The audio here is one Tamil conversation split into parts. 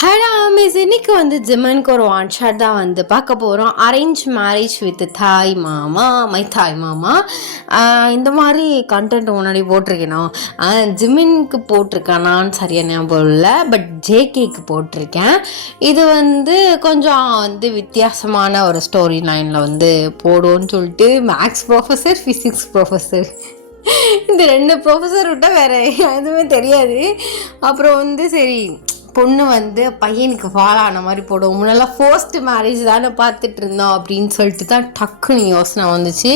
ஹலோ மிஸ், இன்னைக்கு ஜிம்மனுக்கு ஒரு ஒன் ஷாட் தான் பார்க்க போகிறோம். அரேஞ்ச் மேரேஜ் வித் தாய் மாமா, மை தாய் மாமா. இந்த மாதிரி கண்டென்ட் முன்னாடி போட்டிருக்கேனோ, ஜிம்மினுக்கு போட்டிருக்கேனான்னு சரியாக ஞாபகம் இல்லை, பட் ஜேகேக்கு போட்டிருக்கேன். இது கொஞ்சம் வித்தியாசமான ஒரு ஸ்டோரி லைனில் போடுவோன்னு சொல்லிட்டு மேக்ஸ் ப்ரொஃபஸர், ஃபிசிக்ஸ் ப்ரொஃபஸர், இந்த 2 ப்ரொஃபஸர் விட்டால் வேறு எதுவுமே தெரியாது. அப்புறம் சரி பொண்ணு பையனுக்கு ஃபாலோ ஆன மாதிரி போடுவோம். முன்னெல்லாம் ஃபர்ஸ்ட் மேரேஜ் தானே பார்த்துட்டு இருந்தோம் அப்படின்னு சொல்லிட்டு தான் டக்குன்னு யோசனை வந்துச்சு.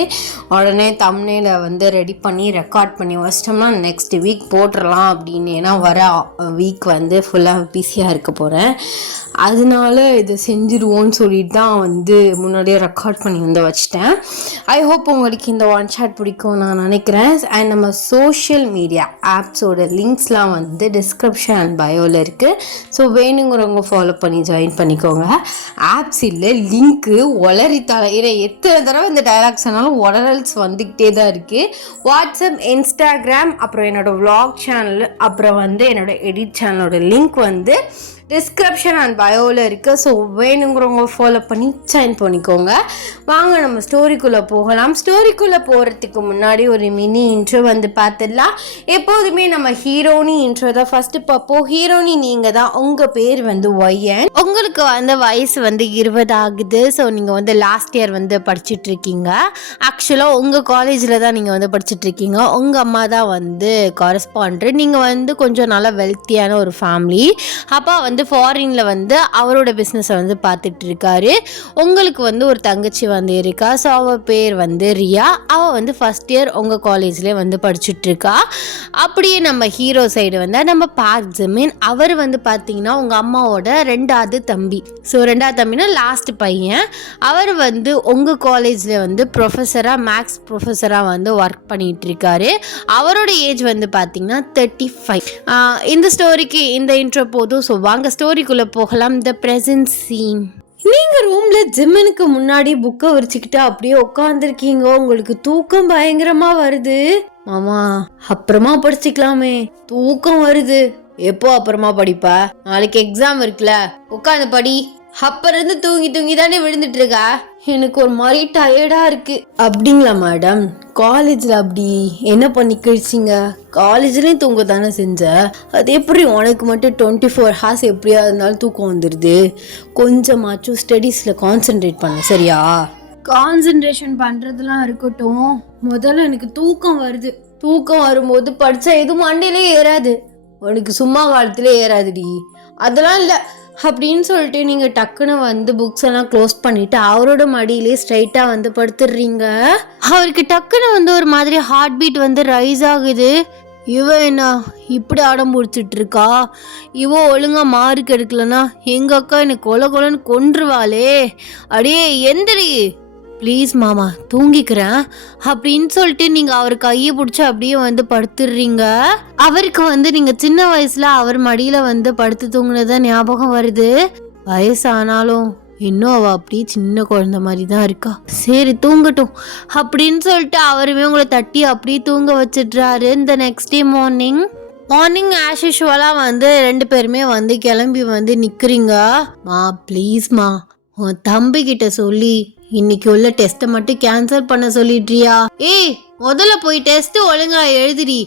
உடனே தம்ப்நெயிலை ரெடி பண்ணி ரெக்கார்ட் பண்ணி வச்சிட்டோம்னா நெக்ஸ்ட் வீக் போட்டுடலாம் அப்படின்னு. ஏன்னா வர வீக் ஃபுல்லாக பிஸியாக இருக்க போகிறேன், அதனால இதை செஞ்சுருவோன்னு சொல்லிட்டு தான் முன்னாடியே ரெக்கார்ட் பண்ணி வச்சிட்டேன். ஐ ஹோப் உங்களுக்கு இந்த ஒன் ஷாட் பிடிக்கும் நான் நினைக்கிறேன். அண்ட் நம்ம சோஷியல் மீடியா ஆப்ஸோட லிங்க்ஸ்லாம் டிஸ்கிரிப்ஷன் அண்ட் பயோவில் இருக்குது. ஸோ வேணுங்கிறவங்க ஃபாலோ பண்ணி ஜாயின் பண்ணிக்கோங்க. ஆப்ஸ் இல்லை, லிங்க்கு ஒளரி தலையிற எத்தனை தடவை இந்த டைலாக்ஸ் ஆனாலும் ஒளரல்ஸ் வந்துக்கிட்டே தான் இருக்குது. வாட்ஸ்அப், இன்ஸ்டாகிராம், அப்புறம் என்னோடய விளாக் சேனல், அப்புறம் என்னோடய எடிட் சேனலோட லிங்க் டிஸ்கிரிப்ஷன் அண்ட் பயோவில் இருக்குது. ஸோ வேணுங்கிறவங்க ஃபாலோ பண்ணி ஜாயின் பண்ணிக்கோங்க. வாங்க நம்ம ஸ்டோரிக்குள்ளே போகலாம். ஸ்டோரிக்குள்ளே போகிறதுக்கு முன்னாடி ஒரு மினி இன்ட்ரோ பார்த்துடலாம். எப்போதுமே நம்ம ஹீரோனி இன்ட்ரோ தான் ஃபஸ்ட்டு பார்ப்போம். ஹீரோனி நீங்கள் தான், உங்கள் பேர் ஒய்யன், உங்களுக்கு வயசு 20 ஆகுது. ஸோ நீங்கள் லாஸ்ட் இயர் படிச்சுட்ருக்கீங்க. ஆக்சுவலாக உங்கள் காலேஜில் தான் நீங்கள் படிச்சுட்ருக்கீங்க. உங்கள் அம்மா தான் காரஸ்பாண்டர். நீங்கள் கொஞ்சம் நல்லா வெல்த்தியான ஒரு ஃபேமிலி. அப்பா ஃபாரினில் அவரோட பிஸ்னஸை பார்த்துட்டு இருக்காரு. உங்களுக்கு ஒரு தங்கச்சி இருக்கா. ஸோ அவள் பேர் ரியா. அவள் ஃபஸ்ட் இயர் உங்கள் காலேஜ்லேயே படிச்சுட்ருக்கா. அப்படியே நம்ம ஹீரோ சைடு நம்ம பார்க் ஜிமின், அவர் பார்த்தீங்கன்னா உங்கள் அம்மாவோட 2வது தம்பி. ஸோ 2வது தம்பினா லாஸ்ட் பையன். அவர் உங்கள் காலேஜில் ப்ரொஃபஸராக, மேக்ஸ் ப்ரொஃபஸராக ஒர்க் பண்ணிகிட்ருக்காரு. அவரோட ஏஜ் பார்த்தீங்கன்னா 35. இந்த ஸ்டோரிக்கு இந்த இன்ட்ரோ போதும். ஸோ வாங்க ஸ்டோரிக்குள்ளே போகலாம். The present scene. நீங்கள் ரூமில் ஜிம்மனுக்கு முன்னாடி புக்கை விரிச்சுக்கிட்டு அப்படியே உட்காந்துருக்கீங்க. உங்களுக்கு தூக்கம் பயங்கரமாக வருது. மாமா, அப்புறமா படிச்சுக்கலாமே, தூக்கம் வருது. எப்போ அப்புறமா படிப்பா? நாளைக்கு எக்ஸாம் இருக்குல்ல, உட்காந்து படி. அப்புறம் தூங்கி தானே விழுந்துட்டு இருக்கா? எனக்கு ஒரு மாதிரி டயர்டா இருக்கு. அப்படிங்களா மேடம்? காலேஜ்ல அப்படி என்ன பண்ணி கழிச்சிங்க? காலேஜ்லயும் தூங்க தானே செஞ்ச, அது எப்படி உனக்கு மட்டும் 24 ஹார்ஸ் எப்படியா இருந்தாலும் தூக்கம் வந்துடுது? கொஞ்சமாச்சும் ஸ்டடீஸ்ல கான்சென்ட்ரேட் பண்ண, சரியா? கான்சென்ட்ரேஷன் பண்றதுலாம் இருக்கட்டும், முதல்ல எனக்கு தூக்கம் வருது. தூக்கம் வரும்போது படிச்சா எதுவும் மண்டையிலே ஏறாது. உனக்கு சும்மா காலத்துல ஏறாதுடி. அதெல்லாம் இல்லை அப்படின்னு சொல்லிட்டு நீங்கள் டக்குன்னு புக்ஸ் எல்லாம் க்ளோஸ் பண்ணிவிட்டு அவரோட மடியிலே ஸ்ட்ரைட்டாக படுத்துடுறீங்க. அவருக்கு டக்குன்னு ஒரு மாதிரி ஹார்ட் பீட் ரைஸ் ஆகுது. இவ என்ன இப்படி அடம் பிடிச்சிட்டு இருக்கா? இவ ஒழுங்கா மார்க் எடுக்கலன்னா எங்கள் அக்கா என்னை கொலன்னு கொன்றுவாளே. அடே எந்திரி ப்ளீஸ் மாமா, தூங்கிக்கிறேன் அப்படின்னு சொல்லிட்டு நீங்கள் அவர் கையை பிடிச்சி அப்படியே படுத்துடுறீங்க. அவருக்கு நீங்கள் சின்ன வயசில் அவர் மடியில் படுத்து தூங்குனதான் ஞாபகம் வருது. வயசானாலும் இன்னும் அவள் அப்படியே சின்ன குழந்தை மாதிரி தான் இருக்கா. சரி தூங்கட்டும் அப்படின்னு சொல்லிட்டு அவருமே உங்களை தட்டி அப்படியே தூங்க வச்சிடுறாரு. இந்த நெக்ஸ்ட் டே மார்னிங் ஆஸ் யூஷுவலாக 2 பேருமே கிளம்பி நிற்கிறீங்க. மா ப்ளீஸ்மா, உன் தம்பிக்கிட்ட சொல்லி இன்னைக்கு உள்ள டெஸ்ட்டை மட்டும் கேன்சல் பண்ண சொல்லிடுறியா? ஏய், முதல்ல போய் டெஸ்ட் ஒழுங்கா எழுதுடி.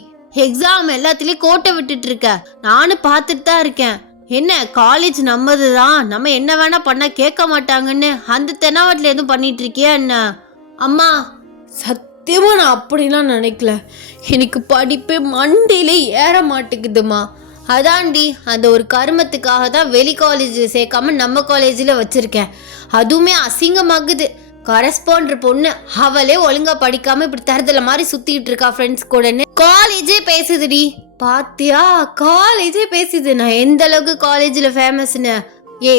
எக்ஸாம் எல்லாத்துலயும் கோட்டை விட்டுட்டு இருக்க, நானும் பார்த்துட்டு தான் இருக்கேன். என்ன காலேஜ் நம்மது தான், நம்ம என்ன வேணா பண்ண கேட்க மாட்டாங்கன்னு அந்த தெனாவட்டில் எதுவும் பண்ணிட்டு இருக்கியா என்ன? அம்மா, சத்தியமா நான் அப்படிலாம் நினைக்கல. எனக்கு படிப்பே மண்டையிலே ஏற மாட்டேங்குதுமா. அதாண்டி, அந்த ஒரு கருமத்துக்காக தான் வெளி காலேஜில் சேர்க்காம நம்ம காலேஜில் வச்சுருக்கேன். அதுவுமே அசிங்கமாகுது. கரஸ்பாண்டர் பொண்ணு, அவளே ஒழுங்கா படிக்காம இப்படி தரதுல மாதிரி சுத்திட்டு இருக்கா ஃப்ரெண்ட்ஸ் கூடன்னு. காலேஜே பேசுதுடி, பாத்தியா? காலேஜே பேசுது நான் எந்த அளவுக்கு காலேஜில் ஃபேமஸ்ன்னு. ஏ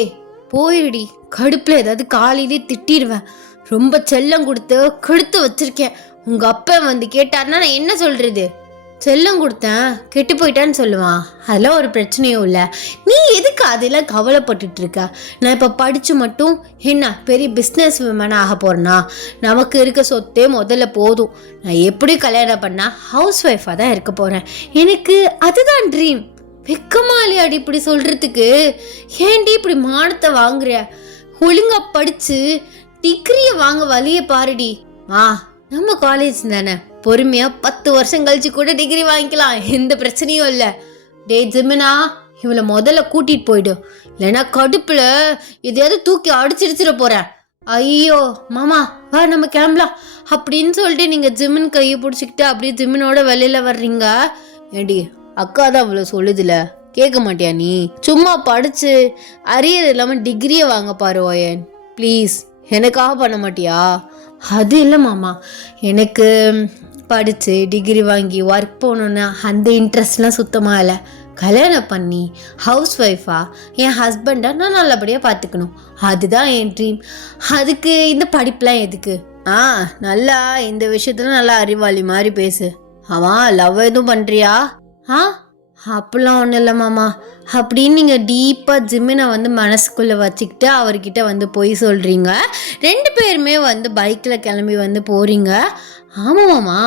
போயிடுடி, கடுப்புல ஏதாவது காலையிலே திட்டிடுவேன். ரொம்ப செல்லம் கொடுத்து வச்சிருக்கேன். உங்க அப்பா கேட்டாருன்னா நான் என்ன சொல்றது? செல்லம் கொடுத்தேன், கெட்டு போயிட்டான்னு சொல்லுவான். அதெல்லாம் ஒரு பிரச்சனையும் இல்லை. நீ எதுக்கு அதெல்லாம் கவலைப்பட்டுட்டு இருக்க? நான் இப்போ படித்து மட்டும் என்ன பெரிய பிஸ்னஸ் விமன் ஆக போகிறேன்னா? நமக்கு இருக்க சொத்தே முதல்ல போதும். நான் எப்படி கல்யாணம் பண்ணால் ஹவுஸ் ஒய்ஃபாக தான் இருக்க போகிறேன். எனக்கு அதுதான் ட்ரீம். வெக்கமா இல்லையாடி இப்படி சொல்றதுக்கு? ஏன்டி இப்படி மானத்தை வாங்குற? ஒழுங்கா படிச்சு டிகிரிய வாங்க வழிய பாருடி. நம்ம காலேஜ் தானே, பொறுமையா 10 வருஷம் கழிச்சு கூட டிகிரி வாங்கிக்கலாம், எந்த பிரச்சனையும் இல்லை. டே ஜிமினா, இவளை முதல்ல கூட்டிட்டு போயிடும், இல்லைன்னா கடுப்புல எதையாவது தூக்கி அடிச்சிடிச்சிட போறேன். ஐயோ மாமா வா நம்ம கிளம்பலாம் அப்படின்னு சொல்லிட்டு நீங்க ஜிமின் கையை பிடிச்சிக்கிட்டு அப்படியே ஜிமினோட வெளியில வர்றீங்க. ஏடி அக்கா தான் அவ்வளோ சொல்லுதுல, கேட்க மாட்டியா நீ? சும்மா படிச்சு அரியர் இல்லாமல் டிகிரியை வாங்க பாரு ஓயன், ப்ளீஸ். எனக்காக பண்ண மாட்டியா? அது இல்லை மாமா, எனக்கு படித்து டிகிரி வாங்கி ஒர்க் போகணுன்னு அந்த இன்ட்ரெஸ்ட்லாம் சுத்தமாக இல்லை. கல்யாணம் பண்ணி ஹவுஸ் ஒய்ஃபாக என் ஹஸ்பண்டை நான் நல்லபடியாக பார்த்துக்கணும், அதுதான் என் ட்ரீம். அதுக்கு இந்த படிப்புலாம் எதுக்கு? நல்லா இந்த விஷயத்துல நல்லா அறிவாளி மாதிரி பேசு. லவ் எதுவும் பண்ணுறியா? அப்படிலாம் ஒன்றும் இல்லை மாமா அப்படின்னு நீங்கள் டீப்பாக ஜிமினை வந்து மனசுக்குள்ளே வச்சுக்கிட்டு அவர்கிட்ட வந்து போய் சொல்கிறீங்க. 2 பேருமே வந்து பைக்கில் கிளம்பி வந்து போகிறீங்க. ஆமாம் மாமா,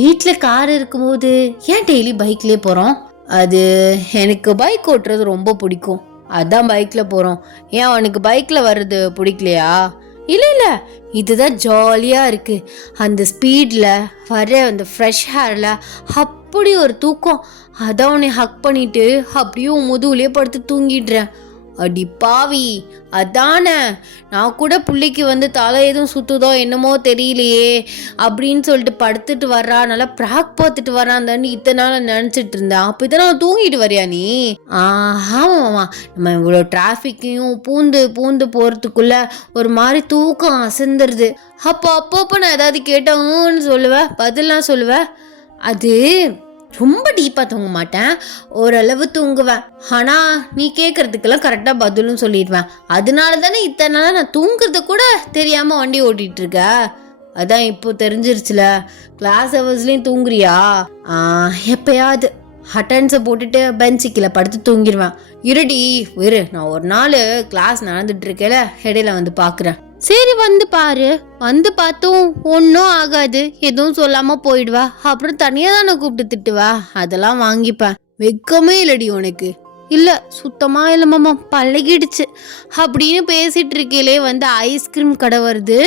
வீட்டில் கார் இருக்கும்போது ஏன் டெய்லி பைக்லேயே போகிறோம்? அது எனக்கு பைக் ஓட்டுறது ரொம்ப பிடிக்கும், அதான் பைக்கில் போகிறோம். ஏன் அவனுக்கு பைக்கில் வர்றது பிடிக்கலையா? இல்லை, இதுதான் ஜாலியாக இருக்குது. அந்த ஸ்பீடில் வர அந்த ஃப்ரெஷ் ஹேரில் அப்படி ஒரு தூக்கம். அதான் உன்னை ஹக் பண்ணிட்டு அப்படியே முதுகுலேயே படுத்து தூங்கிடுறேன். அடி பாவி, அதானே நான் கூட பிள்ளைக்கு வந்து தலை எதுவும் சுற்றுதோ என்னமோ தெரியலையே அப்படின்னு சொல்லிட்டு படுத்துட்டு வர்றா, நல்லா ப்ராக் பார்த்துட்டு வரான் தானே இத்தனை நாள் நினச்சிட்டு இருந்தேன். அப்போ இதெல்லாம் தூங்கிட்டு வரியா நீ? ஆமாம்மா, நம்ம இவ்வளோ டிராஃபிக்கையும் பூந்து போகிறதுக்குள்ள ஒரு மாதிரி தூக்கம் அசந்துருது. அப்பப்போ நான் ஏதாவது கேட்டோன்னு சொல்லுவேன், பதிலாம் சொல்லுவேன். அது ரொம்ப டீப்பாக தூங்க மாட்டேன், ஓரளவு தூங்குவேன். ஆனால் நீ கேட்குறதுக்கெல்லாம் கரெக்டாக பதிலும் சொல்லிடுவேன். அதனால தானே இத்தனை நாளாக நான் தூங்குறத கூட தெரியாமல் வண்டி ஓட்டிகிட்ருக்க. அதான் இப்போ தெரிஞ்சிருச்சுல, கிளாஸ் ஹவர்ஸ்லேயும் தூங்குறியா? எப்பயாவது அட்டன்ஸை போட்டுட்டு பெஞ்சுக்கில் படுத்து தூங்கிடுவேன். இருடி நான் ஒரு நாள் கிளாஸ் நடந்துட்டுருக்கேல, இடையில வந்து பார்க்குறேன். சரி வந்து பாரு. வந்து பார்த்தும் ஒன்றும் ஆகாது, எதுவும் சொல்லாமல் போயிடுவா, அப்புறம் தனியாக தானே கூப்பிட்டு திட்டுவா, அதெல்லாம் வாங்கிப்பேன். வெக்கமே இல்லடி உனக்கு? இல்லை சுத்தமாக இல்லை மாமா, பழகிடுச்சு அப்படின்னு பேசிகிட்டு இருக்கையிலே வந்து ஐஸ்கிரீம் கடை வருது.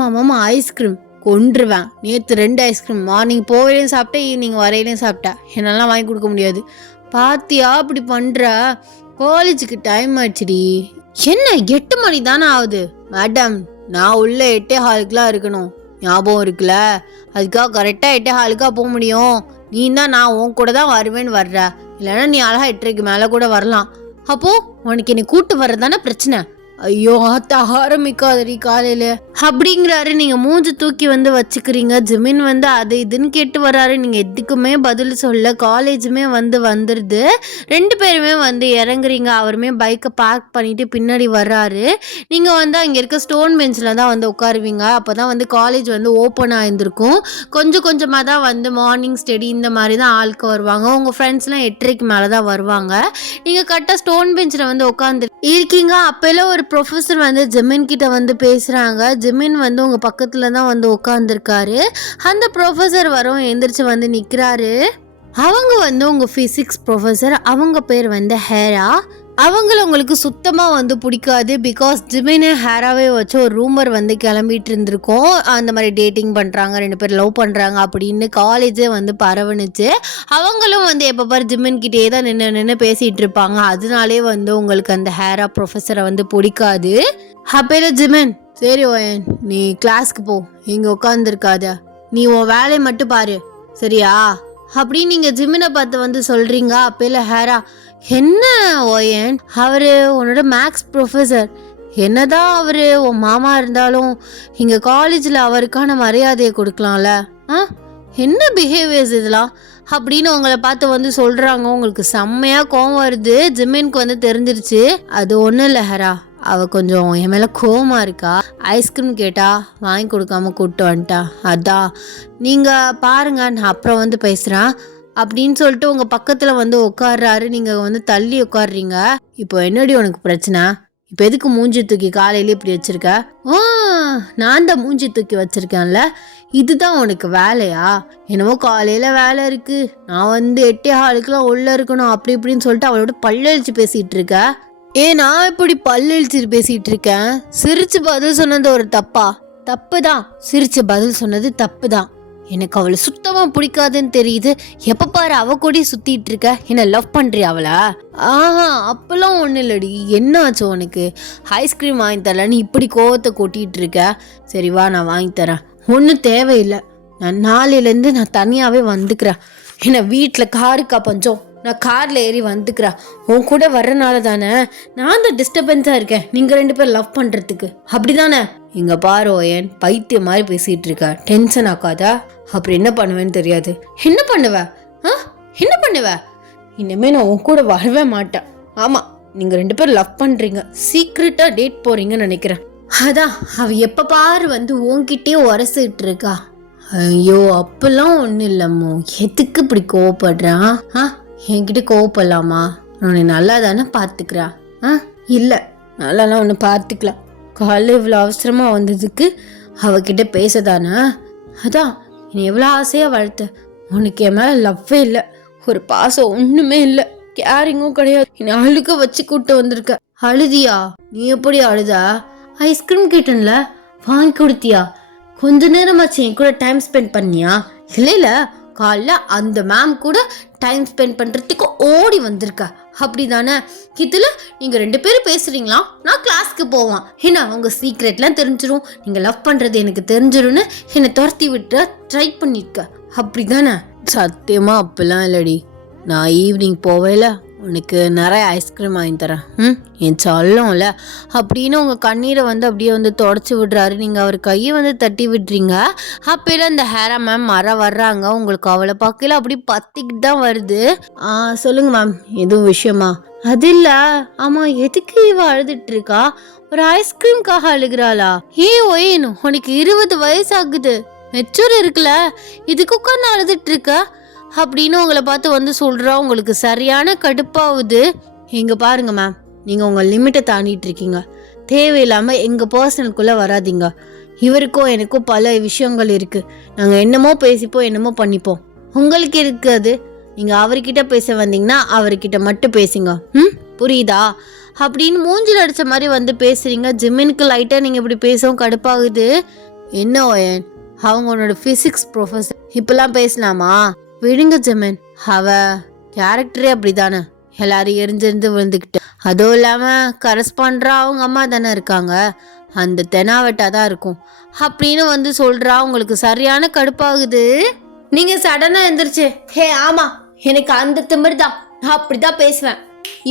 மாமா ஐஸ்கிரீம் கொன்றுவேன். நேற்று 2 ஐஸ்கிரீம், மார்னிங் போகலையும் சாப்பிட்டேன், ஈவினிங் வரையிலையும் சாப்பிட்டேன். என்னெல்லாம் வாங்கி கொடுக்க முடியாது. பாத்தியா அப்படி பண்ணுற? காலேஜுக்கு டைம் ஆயிடுச்சுடி. என்ன 8 மணி தானே ஆகுது? மேடம், நான் உள்ள 8:15 இருக்கணும், ஞாபகம் இருக்குல்ல? அதுக்காக கரெக்டாக 8:15 போக முடியும். நீ தான் நான் உன் கூட தான் வருவேன்னு வர்ற, இல்லைன்னா நீ அழகா 8:30 மேலே கூட வரலாம். அப்போ உனக்கு என்னை கூட்டு வர்றதானே பிரச்சனை? ஐயோ ஆரம்பிக்காதடி காலையில அப்படிங்கிறாரு. நீங்க மூஞ்சி தூக்கி வந்து வச்சுக்கிறீங்க. ஜிமின் வந்து அது இதுன்னு கேட்டு வர்றாரு, நீங்க எதுக்குமே பதில் சொல்ல. காலேஜுமே வந்துருது. 2 பேருமே வந்து இறங்குறீங்க. அவருமே பைக்கை பார்க் பண்ணிட்டு பின்னாடி வர்றாரு. நீங்க வந்து அங்க இருக்க ஸ்டோன் பெஞ்சில் தான் வந்து உட்காருவீங்க. அப்போதான் வந்து காலேஜ் வந்து ஓப்பன் ஆயிருந்திருக்கும். கொஞ்சமா தான் வந்து மார்னிங் ஸ்டடி இந்த மாதிரி தான் ஆளுக்கு வருவாங்க. உங்க ஃப்ரெண்ட்ஸ்லாம் 8:30 மேலே தான் வருவாங்க. நீங்க கரெக்டாக ஸ்டோன் பெஞ்சில் வந்து உட்காந்து இருக்கீங்க. அப்பெல்லாம் ஒரு ப்ரொஃபஸர் வந்து ஜிமின் கிட்ட வந்து பேசுகிறாங்க. ஜிமின் வந்து உங்கள் பக்கத்தில் தான் வந்து உட்காந்துருக்காரு. அந்த ப்ரொஃபஸர் வரும் எந்திரிச்சு வந்து நிற்கிறாரு. அவங்க வந்து உங்கள் ஃபிசிக்ஸ் ப்ரொஃபஸர். அவங்க பேர் வந்து ஹேரா. அவங்கள உங்களுக்கு சுத்தமாக வந்து பிடிக்காது. பிகாஸ் ஜிமின் ஹேராவே வச்சு ஒரு ரூமர் வந்து கிளம்பிட்டு இருந்திருக்கோம். அந்த மாதிரி டேட்டிங் பண்ணுறாங்க, 2 பேர் லவ் பண்ணுறாங்க அப்படின்னு காலேஜே வந்து பரவணுச்சு. அவங்களும் வந்து எப்போ பாரு ஜிமின் கிட்டே தான் நின்று பேசிகிட்டு இருப்பாங்க. அதனாலே வந்து உங்களுக்கு அந்த ஹேரா ப்ரொஃபஸரை வந்து பிடிக்காது. அப்பேல ஜிமின், சரி ஓயன் நீ கிளாஸ்க்கு போ, இங்கே உட்காந்துருக்காத, நீ உன் வேலையை மட்டும் பாரு சரியா அப்படின்னு நீங்கள் ஜிமினை பார்த்து வந்து சொல்கிறீங்க. அப்பேல ஹேரா, என்ன ஓயன், அவரு உன்னோட மேக்ஸ் ப்ரொஃபஸர், என்னதான் அவரு உன் மாமா இருந்தாலும் இங்கே காலேஜில் அவருக்கான மரியாதையை கொடுக்கலாம்ல. என்ன பிஹேவியர்ஸ் இதெல்லாம் அப்படின்னு உங்களை பார்த்து வந்து சொல்கிறாங்க. உங்களுக்கு செம்மையாக கோவம் வருது. ஜிமினுக்கு வந்து தெரிஞ்சிருச்சு. அது ஒன்றும் இல்லை ஹரா, அவள் கொஞ்சம் என் மேலே கோவமாக இருக்கா. ஐஸ்கிரீம் கேட்டா வாங்கி கொடுக்காம கூப்பிட்டு வந்துட்டா, அதான் நீங்கள் பாருங்க, நான் அப்புறம் வந்து பேசுகிறேன் அப்படின்னு சொல்லிட்டு உங்கள் பக்கத்தில் வந்து உட்கார்றாரு. நீங்கள் வந்து தள்ளி உட்காடுறீங்க. இப்போ என்னடி உனக்கு பிரச்சனை? இப்போ எதுக்கு மூஞ்சி தூக்கி காலையில இப்படி வச்சிருக்க? நான் தான் மூஞ்சி தூக்கி வச்சிருக்கேன்ல, இதுதான் உனக்கு வேலையா? என்னமோ காலையில வேலை இருக்கு, நான் வந்து 8:15 உள்ள இருக்கணும் அப்படி இப்படின்னு சொல்லிட்டு அவளோட பல்லழிச்சு பேசிட்டு இருக்க. நான் இப்படி பல்லழிச்சு பேசிட்டு இருக்கேன்? சிரிச்சு பதில் சொன்னது ஒரு தப்பா? தப்பு தான், சிரிச்சு பதில் சொன்னது தப்பு தான். எனக்கு அவளை சுத்தமா பிடிக்காதுன்னு தெரியுது. எப்ப பாரு அவ கூட சுத்திட்டு இருக்க. என்ன லவ் பண்றியா அவளா? அப்பெல்லாம் ஒண்ணு இல்லடி. என்ன ஆச்சு உனக்கு? ஐஸ்கிரீம் வாங்கி தரலன்னு இப்படி கோவத்தை கொட்டிட்டு இருக்க. சரி வா, நான் வாங்கி தரேன். ஒன்றும் தேவையில்லை, நான் நாளையிலேருந்து நான் தனியாவே வந்துக்கிறேன். என்ன வீட்டில் காருக்கா பஞ்சம்? நான் கார்ல ஏறி வந்துக்கிறேன். உன் கூட வர்றனால தானே நான் தான் டிஸ்டர்பன்ஸா இருக்கேன், நீங்க 2 பேரும் லவ் பண்றதுக்கு, அப்படிதானே? இங்க பாரு ஓயன், பைத்தியம் மாதிரி பேசிட்டு இருக்க. டென்ஷன் ஆக்காதா? அப்புறம் என்ன பண்ணுவேன்னு தெரியாது. என்ன பண்ணுவ? என்ன பண்ணுவ? இனிமே நான் உன் கூட வரவே மாட்டேன். ஆமா, நீங்க 2 பேரும் லவ் பண்றீங்க, சீக்ரெட்டா டேட் போறீங்கன்னு நினைக்கிறேன். அதான் அவ எப்ப பாரு வந்து உன்கிட்டயே உரசிட்டு இருக்கா. ஐயோ, அப்பெல்லாம் ஒன்றும் இல்லம்மோ, எதுக்கு இப்படி கோவப்படுறான்? என்கிட்ட கோவப்படலாமா? உன்னை நல்லா தானே பார்த்துக்கிறா? இல்லை, நல்லாலாம் ஒன்று பார்த்துக்கலாம். காலையில் இவ்வளோ அவசரமாக வந்ததுக்கு அவகிட்ட பேசதானே? அதான் நீ எவ்வளோ ஆசையாக வளர்த்த. உனக்கு என் மேலே லவ்வே இல்லை, ஒரு பாசம் ஒன்றுமே இல்லை, கேரிங்கும் கிடையாது. நீ அழுக வச்சு கூப்பிட்டு வந்திருக்க. அழுதியா? நீ எப்படி அழுதா? ஐஸ்கிரீம் கேட்டன்ல, வாங்கி கொடுத்தியா? கொஞ்ச நேரமாச்சு என் கூட டைம் ஸ்பெண்ட் பண்ணியா? இல்லை, காலைல அந்த மேம் கூட டைம் ஸ்பெண்ட் பண்ணுறதுக்கு ஓடி வந்திருக்கா, அப்படிதானே? இதில் நீங்கள் 2 பேரும் பேசுகிறீங்களா? நான் கிளாஸ்க்கு போவான். ஏன்னா அவங்க சீக்ரெட்லாம் தெரிஞ்சிடும், நீங்கள் லவ் பண்ணுறது எனக்கு தெரிஞ்சிடும்னு என்னை துரத்தி விட்டு ட்ரை பண்ணியிருக்க, அப்படிதானே? சத்தியமாக அப்பெல்லாம் இல்லடி. நான் ஈவினிங் போவேல, உனக்கு நிறைய ஐஸ்கிரீம் வாங்கி தரேன், என் சொல்லல அப்படின்னு உங்கள் கண்ணீரை வந்து அப்படியே வந்து தொடச்சி விடுறாரு. நீங்கள் அவர் கையை வந்து தட்டி விடுறீங்க. அப்போல இந்த ஹேரா மேம் வர்றாங்க. உங்களுக்கு அவளை பார்க்கல அப்படி பத்திக்கிட்டு தான் வருது. சொல்லுங்க மேம், எதுவும் விஷயமா? அது இல்லை. ஆமாம், எதுக்கு இவ அழுதுட்டு இருக்கா? ஒரு ஐஸ்கிரீம்காக அழுகிறாளா? ஒயின், உனக்கு 20 வயசு ஆகுது, மெச்சூர் இருக்குல்ல, இதுக்கு உட்காந்து அழுதுட்டு இருக்க அப்படின்னு உங்களை பார்த்து வந்து சொல்கிறா. உங்களுக்கு சரியான கடுப்பாகுது. இங்கே பாருங்க மேம், நீங்கள் உங்கள் லிமிட்டை தாண்டிட்டு இருக்கீங்க. தேவையில்லாமல் எங்கள் பர்சனலுக்குள்ளே வராதிங்க. இவருக்கும் எனக்கும் பல விஷயங்கள் இருக்குது. நாங்கள் என்னமோ பேசிப்போம், என்னமோ பண்ணிப்போம். உங்களுக்கு இருக்காது. நீங்கள் அவர்கிட்ட பேச வந்தீங்கன்னா அவர்கிட்ட மட்டும் பேசுங்க, புரியுதா? அப்படின்னு மூஞ்சில் அடித்த மாதிரி வந்து பேசுகிறீங்க. ஜிம்மினுக்கு லைட்டாக நீங்கள் இப்படி பேசவும் கடுப்பாகுது. என்ன ஓயன், அவங்க உன்னோட ஃபிசிக்ஸ் ப்ரொஃபஸர், இப்பெல்லாம் பேசலாமா? விடுங்க ஜெமன், அவ கேரக்டரே அப்படிதானே, எல்லாரும் எரிஞ்சிருந்து விழுந்துக்கிட்டு. அதுவும் இல்லாமல் கரஸ்பாண்டரா அவங்க அம்மா தானே இருக்காங்க, அந்த தெனாவட்டா தான் இருக்கும் அப்படின்னு வந்து சொல்கிறா. உங்களுக்கு சரியான கடுப்பாகுது. நீங்கள் சடனாக எந்திரிச்சு, ஆமாம் எனக்கு அந்த திமிர் தான், நான் அப்படி தான் பேசுவேன்,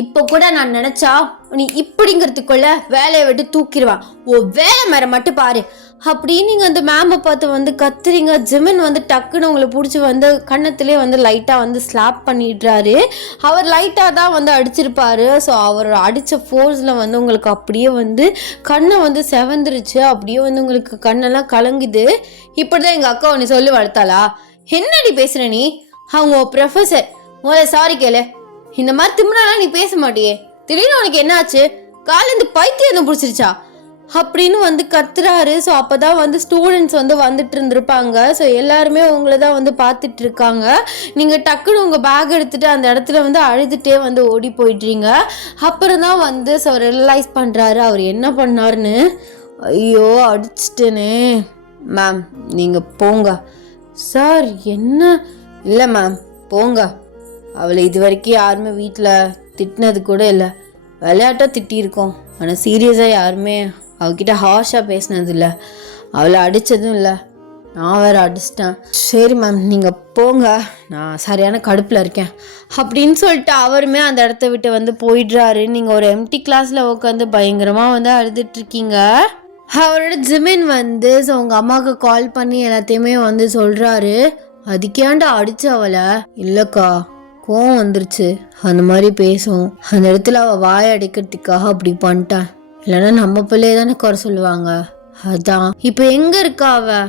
இப்போ கூட நான் நினச்சா நீ இப்படிங்கிறதுக்குள்ள வேலையை விட்டு தூக்கிடுவான், ஓ வேலை மேலே மட்டும் பாரு அப்படின்னு நீங்கள் அந்த மேமை பார்த்து வந்து கத்துறீங்க. ஜிமின் வந்து டக்குன்னு உங்களை பிடிச்சி வந்து கன்னத்திலே வந்து லைட்டாக வந்து ஸ்லாப் பண்ணிடுறாரு. அவர் லைட்டாக தான் வந்து அடிச்சிருப்பாரு. ஸோ அவர் அடித்த ஃபோர்ஸில் வந்து உங்களுக்கு அப்படியே வந்து கண்ணை வந்து செவந்துருச்சு. அப்படியே வந்து உங்களுக்கு கண்ணெல்லாம் கலங்குது. இப்படி தான் எங்கள் அக்கா உன்னை சொல்லி வளர்த்தாளா? என்னடி பேசுகிற நீ? அவங்க ப்ரொஃபஸர், முதல்ல சாரி கேளு. இந்த மாதிரி திமுறாலாம் நீ பேச மாட்டியே, திடீர்னு உனக்கு என்ன ஆச்சு? காலேந்து பைத்தியம் பிடிச்சிருச்சா அப்படின்னு வந்து கத்துறாரு. ஸோ அப்போ தான் வந்து ஸ்டூடெண்ட்ஸ் வந்து வந்துட்டு இருந்திருப்பாங்க. ஸோ எல்லாருமே உங்களை தான் வந்து பார்த்துட்டு இருக்காங்க. நீங்கள் டக்குன்னு உங்கள் பேக் எடுத்துகிட்டு அந்த இடத்துல வந்து அழுதுகிட்டே வந்து ஓடி போயிடுறீங்க. அப்புறம் தான் வந்து ஸோ ரியலைஸ் பண்ணுறாரு அவர் என்ன பண்ணாருன்னு. ஐயோ அடிச்சிட்டேனே. மேம் நீங்கள் போங்க. சார் என்ன? இல்லை மேம் போங்க. அவளை இது வரைக்கும் யாருமே வீட்டில் திட்டினது கூட இல்லை, விளையாட்டாக திட்டியிருக்கோம், ஆனால் சீரியஸாக யாருமே அவகிட்ட ஹார்ஷாக பேசினது இல்லை, அவளை அடித்ததும் இல்லை, நான் வேறு அடிச்சிட்டேன். சரி மேம் நீங்கள் போங்க, நான் சரியான கடுப்பில் இருக்கேன் அப்படின்னு சொல்லிட்டு அவருமே அந்த இடத்த விட்டு வந்து போயிடுறாரு. நீங்கள் ஒரு எம்டி கிளாஸில் உட்காந்து பயங்கரமாக வந்து அழுதுட்ருக்கீங்க. அவரோட ஜிமின் வந்து ஸோ உங்கள் அம்மாவுக்கு கால் பண்ணி எல்லாத்தையுமே வந்து சொல்கிறாரு. அதுக்கேண்டா அடிச்சு அவளை? இல்லைக்கா கோவம் வந்துருச்சு, அந்த மாதிரி பேசும், அந்த இடத்துல அவள் வாயை அடைக்கிறதுக்காக அப்படி பண்ணிட்டான், இல்லைன்னா நம்ம பிள்ளையே தானே குறை சொல்லுவாங்க, அதான். இப்போ எங்கே இருக்கா அவ?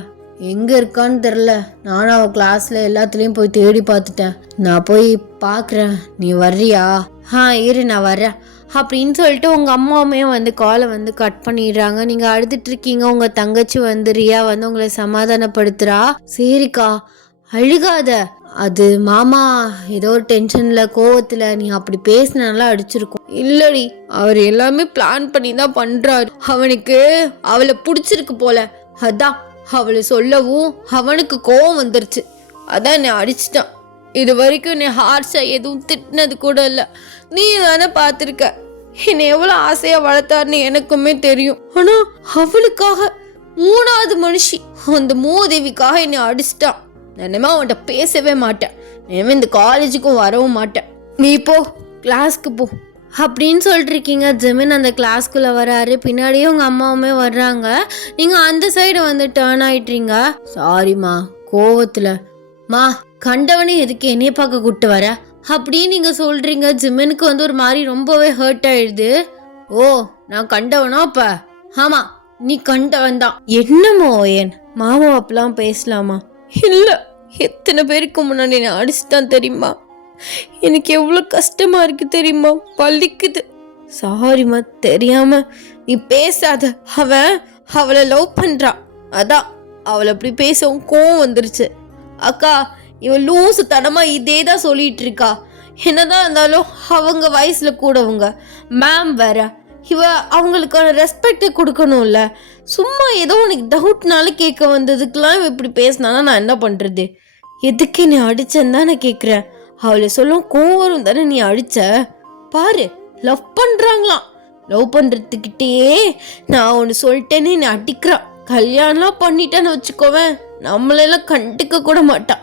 எங்கே இருக்கான்னு தெரில. நானும் அவள் கிளாஸில் எல்லாத்துலேயும் போய் தேடி பார்த்துட்டேன். நான் போய் பார்க்குறேன், நீ வர்றியா? இரு நான் வர்றேன் அப்படின்னு சொல்லிட்டு உங்கள் அம்மாவுமே வந்து காலை வந்து கட் பண்ணிடுறாங்க. நீங்கள் அழுதுட்ருக்கீங்க. உங்கள் தங்கச்சி வந்து ரியா வந்து உங்களை சமாதானப்படுத்துகிறா. சரிக்கா அழுகாத, அது மாமா ஏதோ ஒரு டென்ஷனில் கோவத்தில் நீ அப்படி பேசினால அடிச்சிருக்கோம். இல்லடி, அவர் எல்லாமே பிளான் பண்ணி தான் பண்ணுறாரு. அவனுக்கு அவளை பிடிச்சிருக்கு போல, அதான் அவளை சொல்லவும் அவனுக்கு கோவம் வந்துருச்சு, அதான் என்னை அடிச்சிட்டான். இது வரைக்கும் என்னை ஹார்ஷாக எதுவும் திட்டினது கூட இல்லை. நீ தானே பார்த்துருக்க என்னை எவ்வளோ ஆசையாக வளர்த்தாருன்னு எனக்குமே தெரியும். ஆனால் அவளுக்காக 3வது மனுஷி அந்த மூதேவிக்காக என்னை அடிச்சிட்டான். நினைமா அவன்கிட்ட பேசவே மாட்டேன், இனிமே இந்த காலேஜுக்கும் வரவும் மாட்டேன். நீ போ, கிளாஸ்க்கு போ அப்படின்னு சொல்லிட்டுருக்கீங்க. ஜெமின் அந்த கிளாஸ்க்குள்ளே வராரு. பின்னாடியே உங்கள் அம்மாவுமே வர்றாங்க. நீங்கள் அந்த சைடு வந்து டேர்ன் ஆகிட்றீங்க. சாரிம்மா, கோவத்தில் மா கண்டவனே எதுக்கு என்னைய பார்க்க கூப்பிட்டு வர அப்படின்னு நீங்கள் சொல்கிறீங்க. ஜிமினுக்கு வந்து ஒரு மாதிரி ரொம்பவே ஹர்ட் ஆயிடுது. ஓ, நான் கண்டவனோ அப்போ? ஆமாம், நீ கண்டவன் தான். என்னமோ என் மாமா அப்பெல்லாம் பேசலாமா? இல்லை, எத்தனை பேருக்கு முன்னாடி நான் அடிச்சுதான் தெரியுமா? எனக்கு எவ்வளோ கஷ்டமா இருக்கு தெரியுமா? பள்ளிக்குது. சாரிம்மா, தெரியாம. நீ பேசாத. அவளை லவ் பண்றான், அதான் அவளை அப்படி பேசவும் கோவம் வந்துருச்சு. அக்கா, இவன் லூசு தனமா இதே தான் சொல்லிட்டு இருக்கா. என்னதான் இருந்தாலும் அவங்க வயசுல கூடவங்க, மேம் வேற. அவங்களுக்கான ரெஸ்பெக்ட் கொடுக்கணும்ல. சும்மா ஏதோ உனக்கு டவுட்னால கேட்க வந்ததுக்கெல்லாம் இப்படி பேசினானா நான் என்ன பண்றது? எதுக்கு நீ அடிச்சேன்னு தான் நான் கேட்குறேன். அவளை சொல்லும் கோவம் தானே நீ அடிச்ச. பாரு, லவ் பண்றாங்களாம். லவ் பண்றதுக்கிட்டே நான் ஒன்று சொல்லிட்டேன்னு நீ அடிக்கிறான். கல்யாணம்லாம் பண்ணிட்டேன்னு வச்சுக்கோவேன், நம்மளெல்லாம் கண்டுக்க கூட மாட்டான்.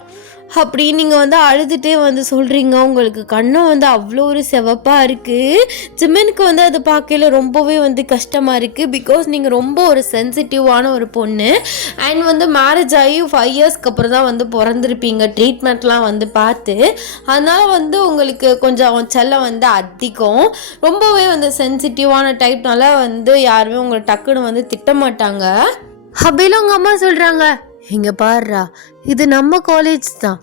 அப்படி நீங்கள் வந்து அழுதுகிட்டே வந்து சொல்கிறீங்க. உங்களுக்கு கண்ணம் வந்து அவ்வளோ ஒரு சிவப்பாக இருக்குது. ஜிமினுக்கு வந்து அதை பார்க்கல ரொம்பவே வந்து கஷ்டமாக இருக்குது. பிகாஸ் நீங்கள் ரொம்ப ஒரு சென்சிட்டிவான ஒரு பொண்ணு. அண்ட் வந்து மேரேஜ் ஆகி 5 இயர்ஸ்க்கு அப்புறம் தான் வந்து பிறந்திருப்பீங்க, ட்ரீட்மெண்ட்லாம் வந்து பார்த்து. அதனால் வந்து உங்களுக்கு கொஞ்சம் செல்லம் வந்து அதிகம். ரொம்பவே வந்து சென்சிட்டிவான டைப்னால வந்து யாருமே உங்களை டக்குன்னு வந்து திட்டமாட்டாங்க. அப்படிலாம் உங்கள் அம்மா சொல்கிறாங்க. இங்கே பாருடா, இது நம்ம காலேஜ் தான்,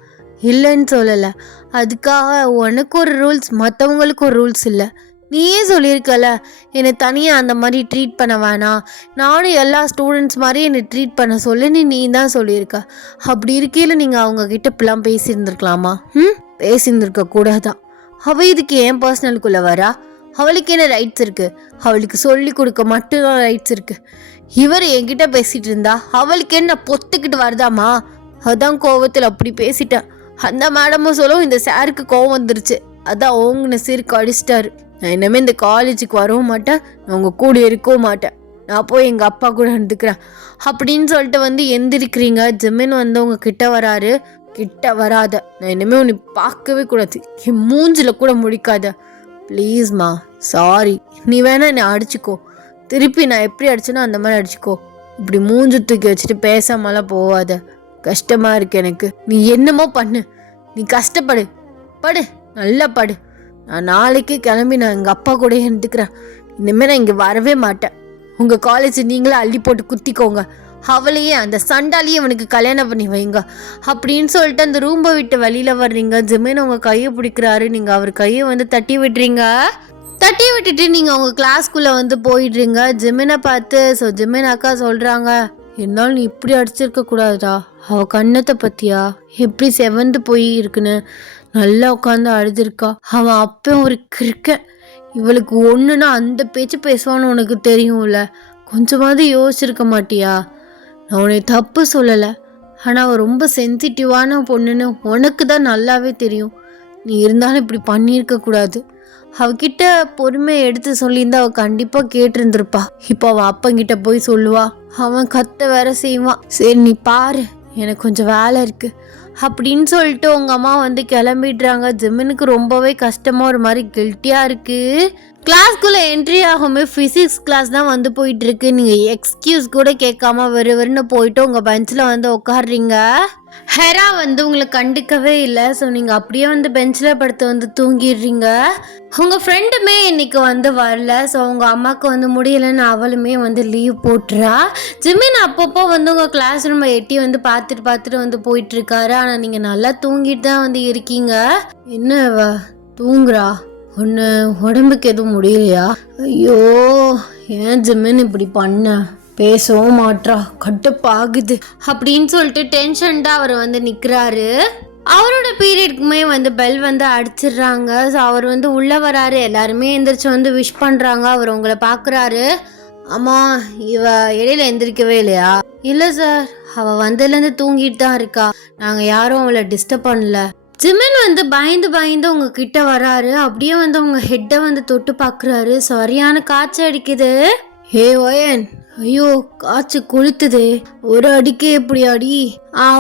இல்லைன்னு சொல்லலை. அதுக்காக உனக்கு ஒரு ரூல்ஸ், மற்றவங்களுக்கு ஒரு ரூல்ஸ் இல்லை. நீயே சொல்லியிருக்கல என்னை தனியாக அந்த மாதிரி ட்ரீட் பண்ண வேணாம், நானும் எல்லா ஸ்டூடெண்ட்ஸ் மாதிரி என்னை ட்ரீட் பண்ண சொல்லுன்னு நீ தான் சொல்லியிருக்க. அப்படி இருக்கையில் நீங்கள் அவங்கக்கிட்ட இப்பெல்லாம் பேசியிருந்துருக்கலாமா? பேசியிருந்துருக்க கூடாதான். அவள் இதுக்கு ஏன் பர்சனலுக்குள்ளே வரா? அவளுக்கு என்ன ரைட்ஸ் இருக்குது? அவளுக்கு சொல்லி கொடுக்க மட்டும்தான் ரைட்ஸ் இருக்குது. இவர் என்கிட்ட பேசிகிட்டு இருந்தா அவளுக்கு என்ன பொத்துக்கிட்டு வருதாமா? அதான் கோவத்தில் அப்படி பேசிட்டேன். அந்த மேடமும் சொல்லும் இந்த சாருக்கு கோவம் வந்துருச்சு, அதான் ஓங்கின சீருக்கு அடிச்சிட்டாரு. நான் இனிமேல் இந்த காலேஜுக்கு வரவும் மாட்டேன், நான் உங்கள் கூட இருக்கவும் மாட்டேன், நான் போய் எங்கள் அப்பா கூட இருந்துக்கிறேன் அப்படின்னு சொல்லிட்டு வந்து எந்திரிக்கிறீங்க. ஜிமின் வந்து உங்கள் கிட்ட வராரு. கிட்ட வராத, நான் இனிமேல் உன்னை பார்க்கவே கூடாது, என் மூஞ்சில் கூட முடிக்காத ப்ளீஸ்மா. சாரி, நீ வேணா என்னை அடிச்சுக்கோ, திருப்பி நான் எப்படி அடிச்சேனோ அந்த மாதிரி அடிச்சுக்கோ. இப்படி மூஞ்சி தூக்கி வச்சுட்டு பேசாமலாம் போவாத, கஷ்டமா இருக்கு எனக்கு. நீ என்னமோ பண்ணு, நீ கஷ்டப்படு, படு, நல்லா படு. நான் நாளைக்கு கிளம்பி நான் எங்கள் அப்பா கூட இருந்துக்கிறேன். இனிமேல் நான் இங்கே வரவே மாட்டேன். உங்கள் காலேஜ் நீங்களே அள்ளி போட்டு குத்திக்கோங்க, அவளையே அந்த சண்டாலேயே அவனுக்கு கல்யாணம் பண்ணி வைங்க அப்படின்னு சொல்லிட்டு அந்த ரூம்பை விட்டு வெளியில் வர்றீங்க. ஜிமின் உங்கள் கையை பிடிக்கிறாரு. நீங்கள் அவர் கையை வந்து தட்டி விட்டுறீங்க. தட்டி விட்டுட்டு நீங்கள் உங்கள் கிளாஸ்க்குள்ளே வந்து போயிடுறீங்க. ஜிமினை பார்த்து ஜிமின் அக்கா சொல்கிறாங்க, என்னால் நீ இப்படி அடிச்சிருக்க கூடாதுடா. அவள் கண்ணத்தை பற்றியா எப்படி செவந்து போய் இருக்குன்னு நல்லா உட்காந்து அழுதுருக்கா. அவன் அப்போ ஒரு கிறுக்க, இவளுக்கு ஒன்றுனா அந்த பேச்சு பேசுவான்னு உனக்கு தெரியும்ல, கொஞ்சமாவது யோசிச்சிருக்க மாட்டியா? நான் உன்னை தப்பு சொல்லலை, ஆனால் அவள் ரொம்ப சென்சிட்டிவான பொண்ணுன்னு உனக்கு தான் நல்லாவே தெரியும். நீ இருந்தாலும் இப்படி பண்ணியிருக்கக்கூடாது. அவகிட்ட பொறுமையை எடுத்து சொல்லியிருந்தா அவள் கண்டிப்பாக கேட்டிருந்துருப்பா. இப்போ அவன் அப்பங்கிட்ட போய் சொல்லுவா, அவன் கத்த வேற செய்வான். சரி நீ பாரு, எனக்கு கொஞ்சம் வேலை இருக்குது அப்படின்னு சொல்லிட்டு உங்கள் அம்மா வந்து கிளம்பிடுறாங்க. ஜிமினுக்கு ரொம்பவே கஷ்டமாக ஒரு மாதிரி கில்ட்டியாக இருக்குது. கிளாஸ்க்குள்ளே என்ட்ரி ஆகுமே ஃபிசிக்ஸ் கிளாஸ் தான் வந்து போயிட்டுருக்கு. நீங்கள் எக்ஸ்கியூஸ் கூட கேட்காம வெறுன்னு போயிட்டு உங்கள் பெஞ்சில் வந்து உட்காடுறீங்க. ஹெரா வந்து உங்களை கண்டுக்கவே இல்லை. ஸோ நீங்கள் அப்படியே வந்து பெஞ்சில் படுத்து வந்து தூங்கிடுறீங்க. உங்கள் ஃப்ரெண்டுமே இன்னைக்கு வந்து வரல. ஸோ உங்கள் அம்மாவுக்கு வந்து முடியலைன்னு அவளுமே வந்து லீவ் போட்டுறா. ஜிமின் அப்பப்போ வந்து உங்கள் கிளாஸ் ரூமை எட்டி வந்து பார்த்துட்டு வந்து போயிட்டுருக்காரு. ஆனால் நீங்கள் நல்லா தூங்கிட்டு தான் வந்து இருக்கீங்க. என்ன தூங்குறா? ஒன்று உடம்புக்கு எதுவும் முடியலையா? ஐயோ, ஏன் ஜிமின் இப்படி பண்ண? பேசவும் மாட்றா, கட்டுப்பாகுது அப்படின்னு சொல்லிட்டு டென்ஷன்டா அவர் வந்து நிற்கிறாரு. அவரோட பீரியட்க்குமே வந்து பெல் வந்து அடிச்சிடுறாங்க. ஸோ அவர் வந்து உள்ளே வராரு. எல்லாருமே எந்திரிச்சு வந்து விஷ் பண்ணுறாங்க. அவர் உங்களை பார்க்குறாரு. அம்மா, இவ இடையில எந்திரிக்கவே இல்லையா? இல்லை சார், அவள் வந்ததுலேருந்து தூங்கிட்டு தான் இருக்கா. நாங்கள் யாரும் அவளை டிஸ்டர்ப் பண்ணல. ஜிமின் வந்து பயந்து பயந்து உங்ககிட்ட வராரு. அப்படியே வந்து உங்க ஹெட்டை வந்து தொட்டு பார்க்குறாரு. சரியான காய்ச்சல் அடிக்குது. ஹே ஒயன், ஐயோ காய்ச்சி கொளுத்துது, ஒரு அடிக்கே எப்படி அடி?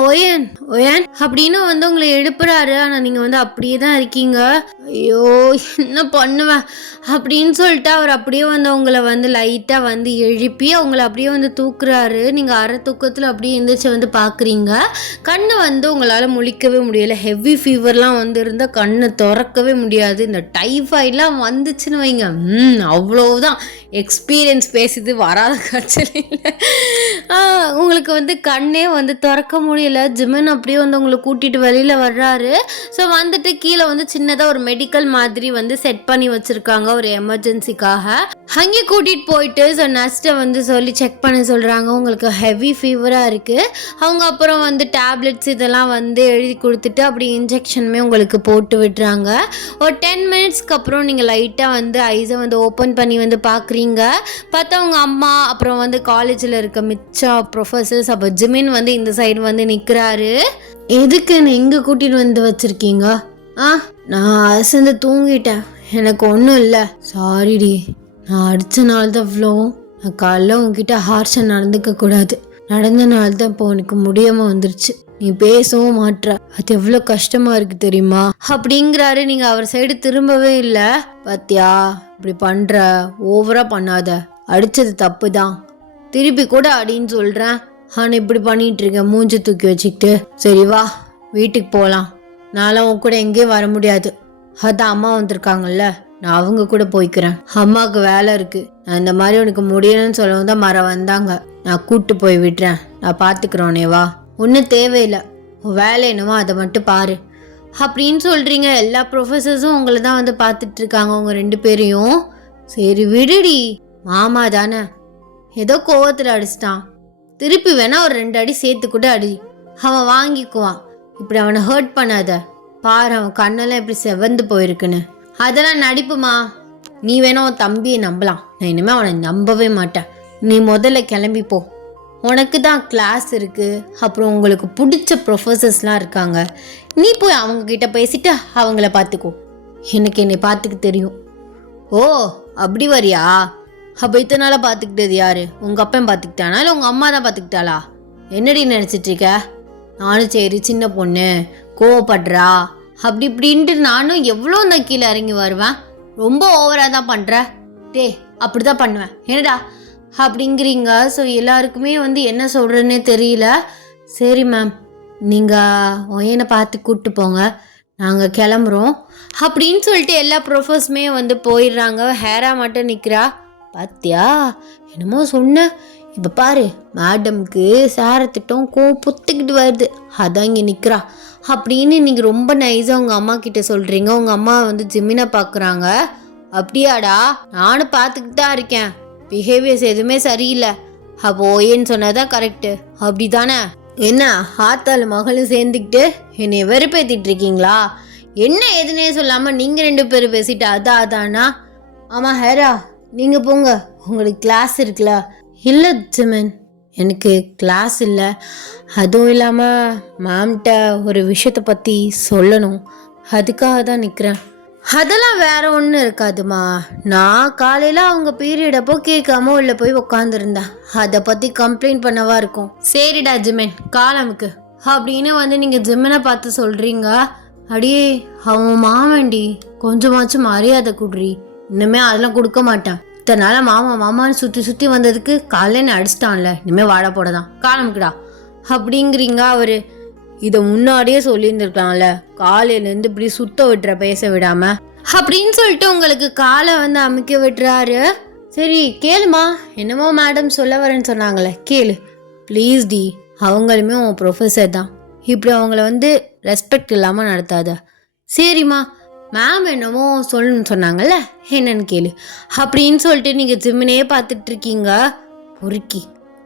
ஒயன் ஒயன் அப்படின்னு வந்து உங்களை எழுப்புறாரு. ஆனால் நீங்கள் வந்து அப்படியே தான் இருக்கீங்க. ஐயோ, என்ன பண்ணுவேன் அப்படின்னு சொல்லிட்டு அவர் அப்படியே வந்து உங்களை வந்து லைட்டாக வந்து எழுப்பி அவங்கள அப்படியே வந்து தூக்குறாரு. நீங்கள் அரை தூக்கத்தில் அப்படியே எந்திரிச்சு வந்து பார்க்குறீங்க. கண்ணை வந்து உங்களால் முழிக்கவே முடியலை. ஹெவி ஃபீவர்லாம் வந்து இருந்தால் கண்ணை திறக்கவே முடியாது. இந்த டைஃபாய்ட்லாம் வந்துச்சுன்னு வைங்க, அவ்வளோதான். எக்ஸ்பீரியன்ஸ் பேசுது, வராத காய்ச்சல் இல்லை. உங்களுக்கு வந்து கண்ணே வந்து திறக்க முடியல. ஜிமின் அப்படியே வந்து உங்களை கூட்டிகிட்டு வெளியில் வர்றாரு. ஸோ வந்துட்டு கீழே வந்து சின்னதாக ஒரு மெடிக்கல் மாதிரி வந்து செட் பண்ணி வச்சுருக்காங்க ஒரு எமர்ஜென்சிக்காக. அங்கே கூட்டிகிட்டு போயிட்டு ஸோ நர்ஸ்ட்டை வந்து சொல்லி செக் பண்ண சொல்கிறாங்க. உங்களுக்கு ஹெவி ஃபீவராக இருக்குது. அவங்க அப்புறம் வந்து டேப்லெட்ஸ் இதெல்லாம் வந்து எழுதி கொடுத்துட்டு அப்படி இன்ஜெக்ஷனுமே உங்களுக்கு போட்டு விட்டுறாங்க. ஒரு 10 மினிட்ஸ்க்கு அப்புறம் நீங்கள் லைட்டாக வந்து ஐஸை வந்து ஓப்பன் பண்ணி வந்து பார்க்குறீங்க. பார்த்தா அவங்க அம்மா அப்புறம் வந்து காலேஜில் இருக்க மிச்ச ப்ரொஃபஸர்ஸ், அப்போ ஜிமின் வந்து இந்த சைடு வந்து நிற்கிறாரு. எதுக்குன்னு இங்கே கூட்டிகிட்டு வந்து வச்சுருக்கீங்க? நான் அசந்து தூங்கிட்டேன், எனக்கு ஒன்றும் இல்லை. சாரிடி, நான் அடித்த நாள் தான் இவ்வளோ. நான் காலைல உங்ககிட்ட ஹார்ஷாக நடந்துக்க கூடாது. நடந்த நாள் தான் இப்போ எனக்கு முடியாமல் வந்துருச்சு. நீ பேசவும் மாட்ற, அது எவ்வளோ கஷ்டமா இருக்கு தெரியுமா அப்படிங்கிறாரு. நீங்க அவர் சைடு திரும்பவே இல்லை. பாத்தியா, இப்படி பண்ற, ஓவரா பண்ணாத, அடிச்சது தப்பு தான், திருப்பி கூட அடின்னு சொல்றேன். ஆனால் இப்படி பண்ணிட்டு இருக்க, மூஞ்சி தூக்கி வச்சுக்கிட்டு. சரி வா, வீட்டுக்கு போகலாம். நான்லாம் உன் கூட எங்கேயும் வர முடியாது. அதான் அம்மா வந்திருக்காங்கல்ல, நான் அவங்க கூட போய்க்கிறேன். அம்மாவுக்கு வேலை இருக்கு. நான் இந்த மாதிரி உனக்கு முடியலன்னு சொல்லவும் தான் வந்தாங்க. நான் கூப்பிட்டு போய் விட்டுறேன், நான் பார்த்துக்கிறோனே, வா. ஒன்றும் தேவையில்லை, உன் வேலை என்னவோ அதை மட்டும் பாரு அப்படின்னு சொல்கிறீங்க. எல்லா ப்ரொஃபஸர்ஸும் உங்களை தான் வந்து பார்த்துட்டு இருக்காங்க, உங்க 2 பேரையும். சரி விடுடி, மாமா தானே, ஏதோ கோவத்தில் அடிச்சிட்டான், திருப்பி வேணா ஒரு 2 அடி சேர்த்து கூட அடி, அவன் வாங்கிக்குவான். இப்படி அவனை ஹர்ட் பண்ணாத. பாரு, அவன் கண்ணெல்லாம் எப்படி செவந்து போயிருக்குன்னு. அதெல்லாம் நடிப்புமா. நீ வேணா உன் தம்பியை நம்பலாம், நான் இனிமேல் அவனை நம்பவே மாட்டேன். நீ முதல்ல கிளம்பி போ. உனக்கு தான் கிளாஸ் இருக்குது, அப்புறம் உங்களுக்கு பிடிச்ச ப்ரொஃபஸர்ஸ்லாம் இருக்காங்க. நீ போய் அவங்கக்கிட்ட பேசிட்டு அவங்கள பார்த்துக்கோ. எனக்கு என்னை பார்த்துக்க தெரியும். ஓ, அப்படி வரியா? அப்போ இத்தனை நாளாக பார்த்துக்கிட்டது யாரு? உங்கள் அப்பன் பார்த்துக்கிட்டானா இல்லை உங்கள் அம்மா தான் பார்த்துக்கிட்டாளா? என்னடி நினச்சிட்ருக்க? நானும் சரி சின்ன பொண்ணு கோவப்படுறா அப்படி இப்படின்ட்டு நானும் எவ்வளோ நான் கீழே இறங்கி வருவேன். ரொம்ப ஓவராக தான் பண்ணுற. அப்படி தான் பண்ணுவேன் என்னடா அப்படிங்கிறீங்க. ஸோ எல்லாருக்குமே வந்து என்ன சொல்கிறேன்னே தெரியல. சரி மேம், நீங்கள் ஒயனை பார்த்து கூப்பிட்டு போங்க, நாங்கள் கிளம்புறோம் அப்படின்னு சொல்லிட்டு எல்லா ப்ரொஃபஸருமே வந்து போயிடுறாங்க. ஹேரா மட்டும் நிற்கிறா. பாத்தியா, என்னமோ சொன்ன, இப்போ பாரு, மேடம்க்கு சாரை திட்டம் புத்துக்கிட்டு வருது, அதான் இங்கே நிற்கிறா அப்படின்னு நீங்கள் ரொம்ப நைஸாக உங்கள் அம்மா கிட்ட சொல்கிறீங்க. உங்கள் அம்மா வந்து ஜிமினை பார்க்குறாங்க. அப்படியாடா, நானும் பார்த்துக்கிட்டு தான் இருக்கேன், பிஹேவியர்ஸ் எதுவுமே சரியில்லை. அப்போ ஏன்னு சொன்னதான் கரெக்டு, அப்படி தானே? என்ன ஆத்தாள் மகளும் சேர்ந்துக்கிட்டு என்னை வெறுப்பேற்றிட்டு இருக்கீங்களா? என்ன எதுனே சொல்லாமல் நீங்கள் 2 பேரும் பேசிட்டு அதானா? ஆமாம் ஹேரா, நீங்கள் போங்க, உங்களுக்கு கிளாஸ் இருக்குல்ல. இல்லை ஜிமின், எனக்கு கிளாஸ் இல்லை. அதுவும் இல்லாமல் மேம்கிட்ட ஒரு விஷயத்தை பற்றி சொல்லணும், அதுக்காக தான் நிற்கிறேன். அதெல்லாம் வேற ஒன்றும் இருக்காதுமா. நான் காலையில் அவங்க பீரியட் அப்போ கேட்காம உள்ள போய் உக்காந்துருந்தேன், அதை பற்றி கம்ப்ளைண்ட் பண்ணவா இருக்கும். சரிடா ஜிமின், காலமுக்கு அப்படின்னு வந்து நீங்கள் ஜிமினை பார்த்து சொல்கிறீங்க. அடியே, அவன் மாமன்டி, கொஞ்சமாச்சும் மரியாதை கொடுறி. இன்னுமே அதெல்லாம் கொடுக்க மாட்டேன். இத்தனை நாளாக மாமா மாமான்னு சுற்றி சுற்றி வந்ததுக்கு காலையில் அடிச்சிட்டான்ல, இனிமேல் வாழ போடதான், காலமுக்குடா அப்படிங்கிறீங்க. அவர் இதை முன்னாடியே சொல்லியிருந்துருக்கலாம்ல, காலையிலேருந்து இப்படி சுத்த விட்டுற, பேச விடாம அப்படின்னு சொல்லிட்டு உங்களுக்கு காலை வந்து அமுக்க விட்டுறாரு. சரி கேளுமா, என்னமோ மேடம் சொல்ல வரேன்னு சொன்னாங்களே, கேளு ப்ளீஸ் டி. அவங்களுமே உன் ப்ரொஃபஸர் தான், இப்படி அவங்கள வந்து ரெஸ்பெக்ட் இல்லாமல் நடத்தாத. சரிம்மா, மேம் என்னமோ சொல்லணும்னு சொன்னாங்கல்ல, என்னன்னு கேளு அப்படின்னு சொல்லிட்டு நீங்கள் ஜிம்மினே பார்த்துட்ருக்கீங்க. பொறுக்கி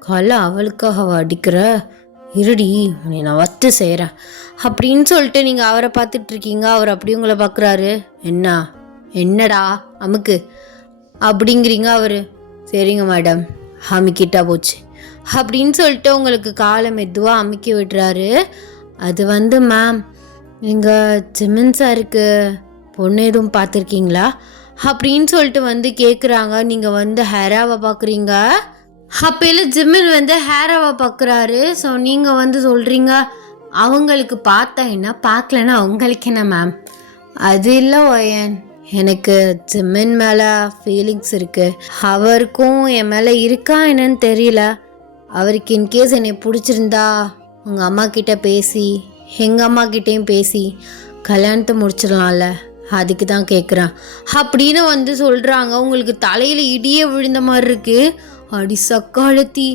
காலைல அவளுக்காக அடிக்கிற, இருடி உன்னை நான் வத்து செய்கிறேன் அப்படின்னு சொல்லிட்டு நீங்கள் அவரை பார்த்துட்ருக்கீங்க. அவர் அப்படி உங்களை பார்க்குறாரு. என்னடா அமுக்கு அப்படிங்கிறீங்க. அவர் சரிங்க மேடம் அமுக்கிட்டா போச்சு அப்படின்னு சொல்லிட்டு உங்களுக்கு காலை மெதுவாக அமுக்கி விடுறாரு. அது மேம் நீங்கள் ஜிமின் சாருக்கு பொண்ணு எதுவும் பார்த்துருக்கீங்களா அப்படின்னு சொல்லிட்டு கேட்குறாங்க. நீங்கள் ஹேராவை பார்க்குறீங்க. அப்போல ஜிமின் ஹேராவை பார்க்குறாரு. ஸோ நீங்கள் சொல்கிறீங்க அவங்களுக்கு பார்த்தா என்ன, பார்க்கலன்னா அவங்களுக்கு என்ன மேம். அது இல்லை ஒயன், எனக்கு ஜிமின் மேலே ஃபீலிங்ஸ் இருக்குது. அவருக்கும் என் மேலே இருக்கா என்னன்னு தெரியல. அவருக்கு இன்கேஸ் என்னை பிடிச்சிருந்தா உங்கள் அம்மா கிட்ட பேசி எங்கள் அம்மா கிட்டேயும் பேசி கல்யாணத்தை முடிச்சிடலாம்ல, அதுக்கு தான் கேட்குறேன் அப்படின்னு சொல்கிறாங்க. உங்களுக்கு தலையில் இடியே விழுந்த மாதிரி இருக்குது. அடி சக்காலத்தி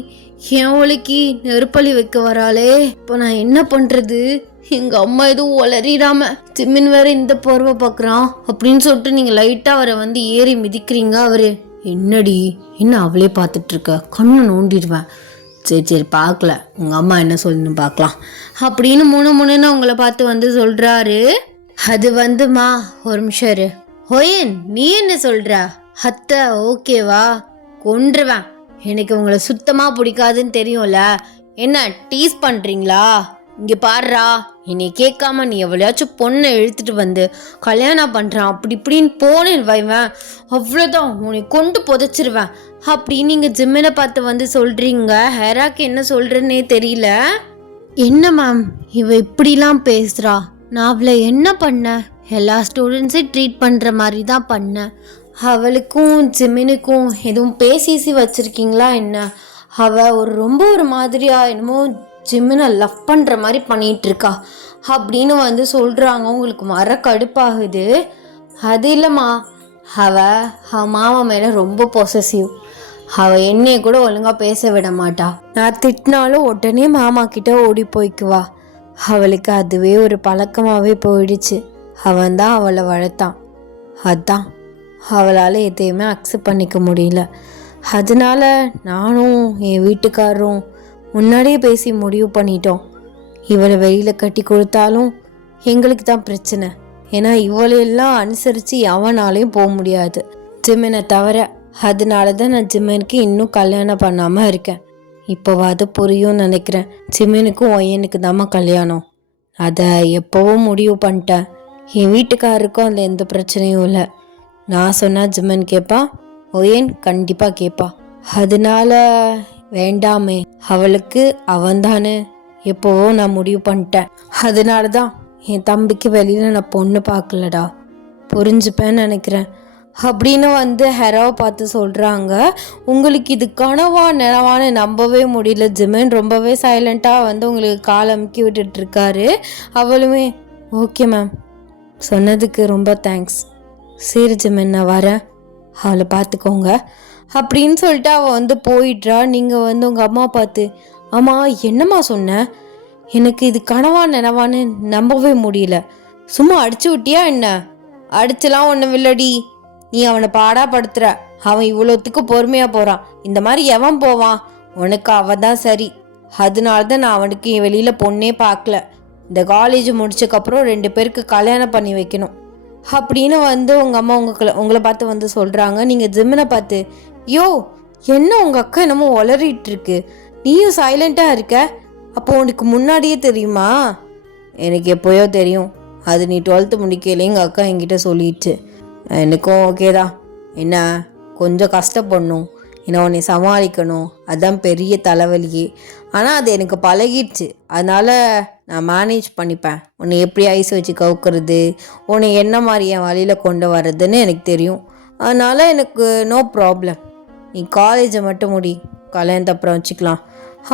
என் ஒலைக்கு நெருப்பலி வைக்க வராளே, இப்போ நான் என்ன பண்ணுறது? எங்கள் அம்மா எதுவும் ஒளறிடாம ஜிம்மின் வேற இந்த போர்வை பார்க்குறான் அப்படின்னு சொல்லிட்டு நீங்கள் லைட்டாக அவரை ஏறி மிதிக்கிறீங்க. அவர் என்னடி என்ன அவளே பார்த்துட்ருக்க, கண்ணை நோண்டிடுவேன். சரி பார்க்கல, உங்கள் அம்மா என்ன சொல்லணும் பார்க்கலாம் அப்படின்னு முன்னு உங்களை பார்த்து சொல்கிறாரு. அது மா ஒரு நிமிஷம் இரு. ஹோயன் நீ என்ன சொல்கிற? அத்தை ஓகேவா? கொன்றுவேன், எனக்கு உங்களை சுத்தமாக பிடிக்காதுன்னு தெரியும்ல. என்ன டீஸ் பண்ணுறீங்களா? இங்கே பாடுறா, என்னை கேட்காம நீ எவ்வளையாச்சும் பொண்ணை இழுத்துட்டு கல்யாணம் பண்ணுறான் அப்படி இப்படின்னு போனேன் வைவேன், அவ்வளோதான் உன்னை கொண்டு புதைச்சிருவேன் அப்படின்னு நீங்கள் ஜிம்மினை பார்த்து சொல்கிறீங்க. ஹெராக்கு என்ன சொல்கிறேன்னே தெரியல. என்ன மேம் இவ இப்படிலாம் பேசுகிறா? நான் அவளை என்ன பண்ணேன்? எல்லா ஸ்டூடெண்ட்ஸையும் ட்ரீட் பண்ணுற மாதிரி தான் பண்ணேன். அவளுக்கும் ஜிம்மினுக்கும் எதுவும் பேசி வச்சுருக்கீங்களா என்ன? அவள் ரொம்ப ஒரு மாதிரியா என்னமோ ஜிம்மினை லவ் பண்ணுற மாதிரி பண்ணிகிட்ருக்கா அப்படின்னு சொல்கிறாங்க. உங்களுக்கு மர கடுப்பாகுது. அது இல்லைம்மா, அவள் மாமா மேலே ரொம்ப பொசசிவ். அவள் என்னைய கூட ஒழுங்காக பேச விட மாட்டா. நான் திட்டினாலும் உடனே மாமா கிட்ட ஓடி போய்க்குவா. அவளுக்கு அதுவே ஒரு பழக்கமாகவே போயிடுச்சு. அவன் தான் அவளை வளர்த்தான். அதான் அவளால் எதையுமே அக்செப்ட் பண்ணிக்க முடியல. அதனால நானும் என் வீட்டுக்காரரும் முன்னாடியே பேசி முடிவு பண்ணிட்டோம். இவளை வெளியில் கட்டி கொடுத்தாலும் எங்களுக்கு தான் பிரச்சனை. ஏன்னா இவளையெல்லாம் அனுசரித்து எவனாலையும் போக முடியாது ஜிம்மினை தவிர. அதனால தான் நான் ஜிம்மினுக்கு இன்னும் கல்யாணம் பண்ணாமல் இருக்கேன். இப்போவாது புரியும் நினைக்கிறேன். ஜிம்மினுக்கும் ஒய்யனுக்கு தாம்மா கல்யாணம். அதை எப்போவும் முடிவு பண்ணிட்டேன். என் வீட்டுக்காரருக்கும் அதில் எந்த பிரச்சனையும் இல்லை. நான் சொன்னால் ஜிம்மன் கேட்பா, ஒயன் கண்டிப்பாக கேட்பா. அதனால வேண்டாமே, அவளுக்கு அவன்தானே எப்போவோ நான் முடிவு பண்ணிட்டேன். அதனால தான் என் தம்பிக்கு வெளியில் நான் பொண்ணு பார்க்கலடா, புரிஞ்சுப்பேன்னு நினைக்கிறேன் அப்படின்னு ஹெராவை பார்த்து சொல்கிறாங்க. உங்களுக்கு இது கனவா நினவான்னு நம்பவே முடியல. ஜிமன் ரொம்பவே சைலண்ட்டாக உங்களுக்கு கால் அமுக்கி விட்டுட்ருக்காரு. அவளுமே ஓகே மேம், சொன்னதுக்கு ரொம்ப தேங்க்ஸ். சரி ஜிமன் நான் வரேன், அவளை பார்த்துக்கோங்க அப்படின்னு சொல்லிட்டு அவள் போயிட்றா. நீங்கள் உங்கள் அம்மா பார்த்து, ஆமாம் என்னம்மா சொன்ன? எனக்கு இது கனவா நினவான்னு நம்பவே முடியல. சும்மா அடிச்சு விட்டியா என்ன? அடிச்சலாம் ஒன்றும் இல்லடி, நீ அவனை பாடா படுத்துற. அவன் இவ்வளோத்துக்கு பொறுமையாக போகிறான். இந்த மாதிரி எவன் போவான்? உனக்கு அவன் தான் சரி. அதனால தான் நான் அவனுக்கு வெளியில் பொண்ணே பார்க்கல. இந்த காலேஜ் முடிச்சக்கப்புறம் 2 பேருக்கு கல்யாணம் பண்ணி வைக்கணும் அப்படின்னு உங்கள் அம்மா உங்களை பார்த்து சொல்கிறாங்க. நீங்கள் ஜிம்மினை பார்த்து, யோ என்ன உங்கள் அக்கா என்னமோ உளறிட்டு இருக்கு, நீயும் சைலண்ட்டாக இருக்க. அப்போ உனக்கு முன்னாடியே தெரியுமா? எனக்கு எப்போயோ தெரியும். அது நீ 12th முடிக்கல எங்கள் அக்கா என்கிட்ட சொல்லிடுச்சு. எனக்கும் ஓகே தான். என்ன கொஞ்சம் கஷ்டப்படணும், ஏன்னா உன்னை சமாளிக்கணும், அதுதான் பெரிய தலைவலியே. ஆனால் அது எனக்கு பழகிடுச்சு. அதனால் நான் மேனேஜ் பண்ணிப்பேன். உன்னை எப்படி ஐஸ் வச்சு கவுக்கிறது, உன்னை என்ன மாதிரி என் வழியில் கொண்டு வர்றதுன்னு எனக்கு தெரியும். அதனால் எனக்கு நோ ப்ராப்ளம். நீ காலேஜை மட்டும் முடி, கல்யாணத்தை அப்புறம் வச்சுக்கலாம்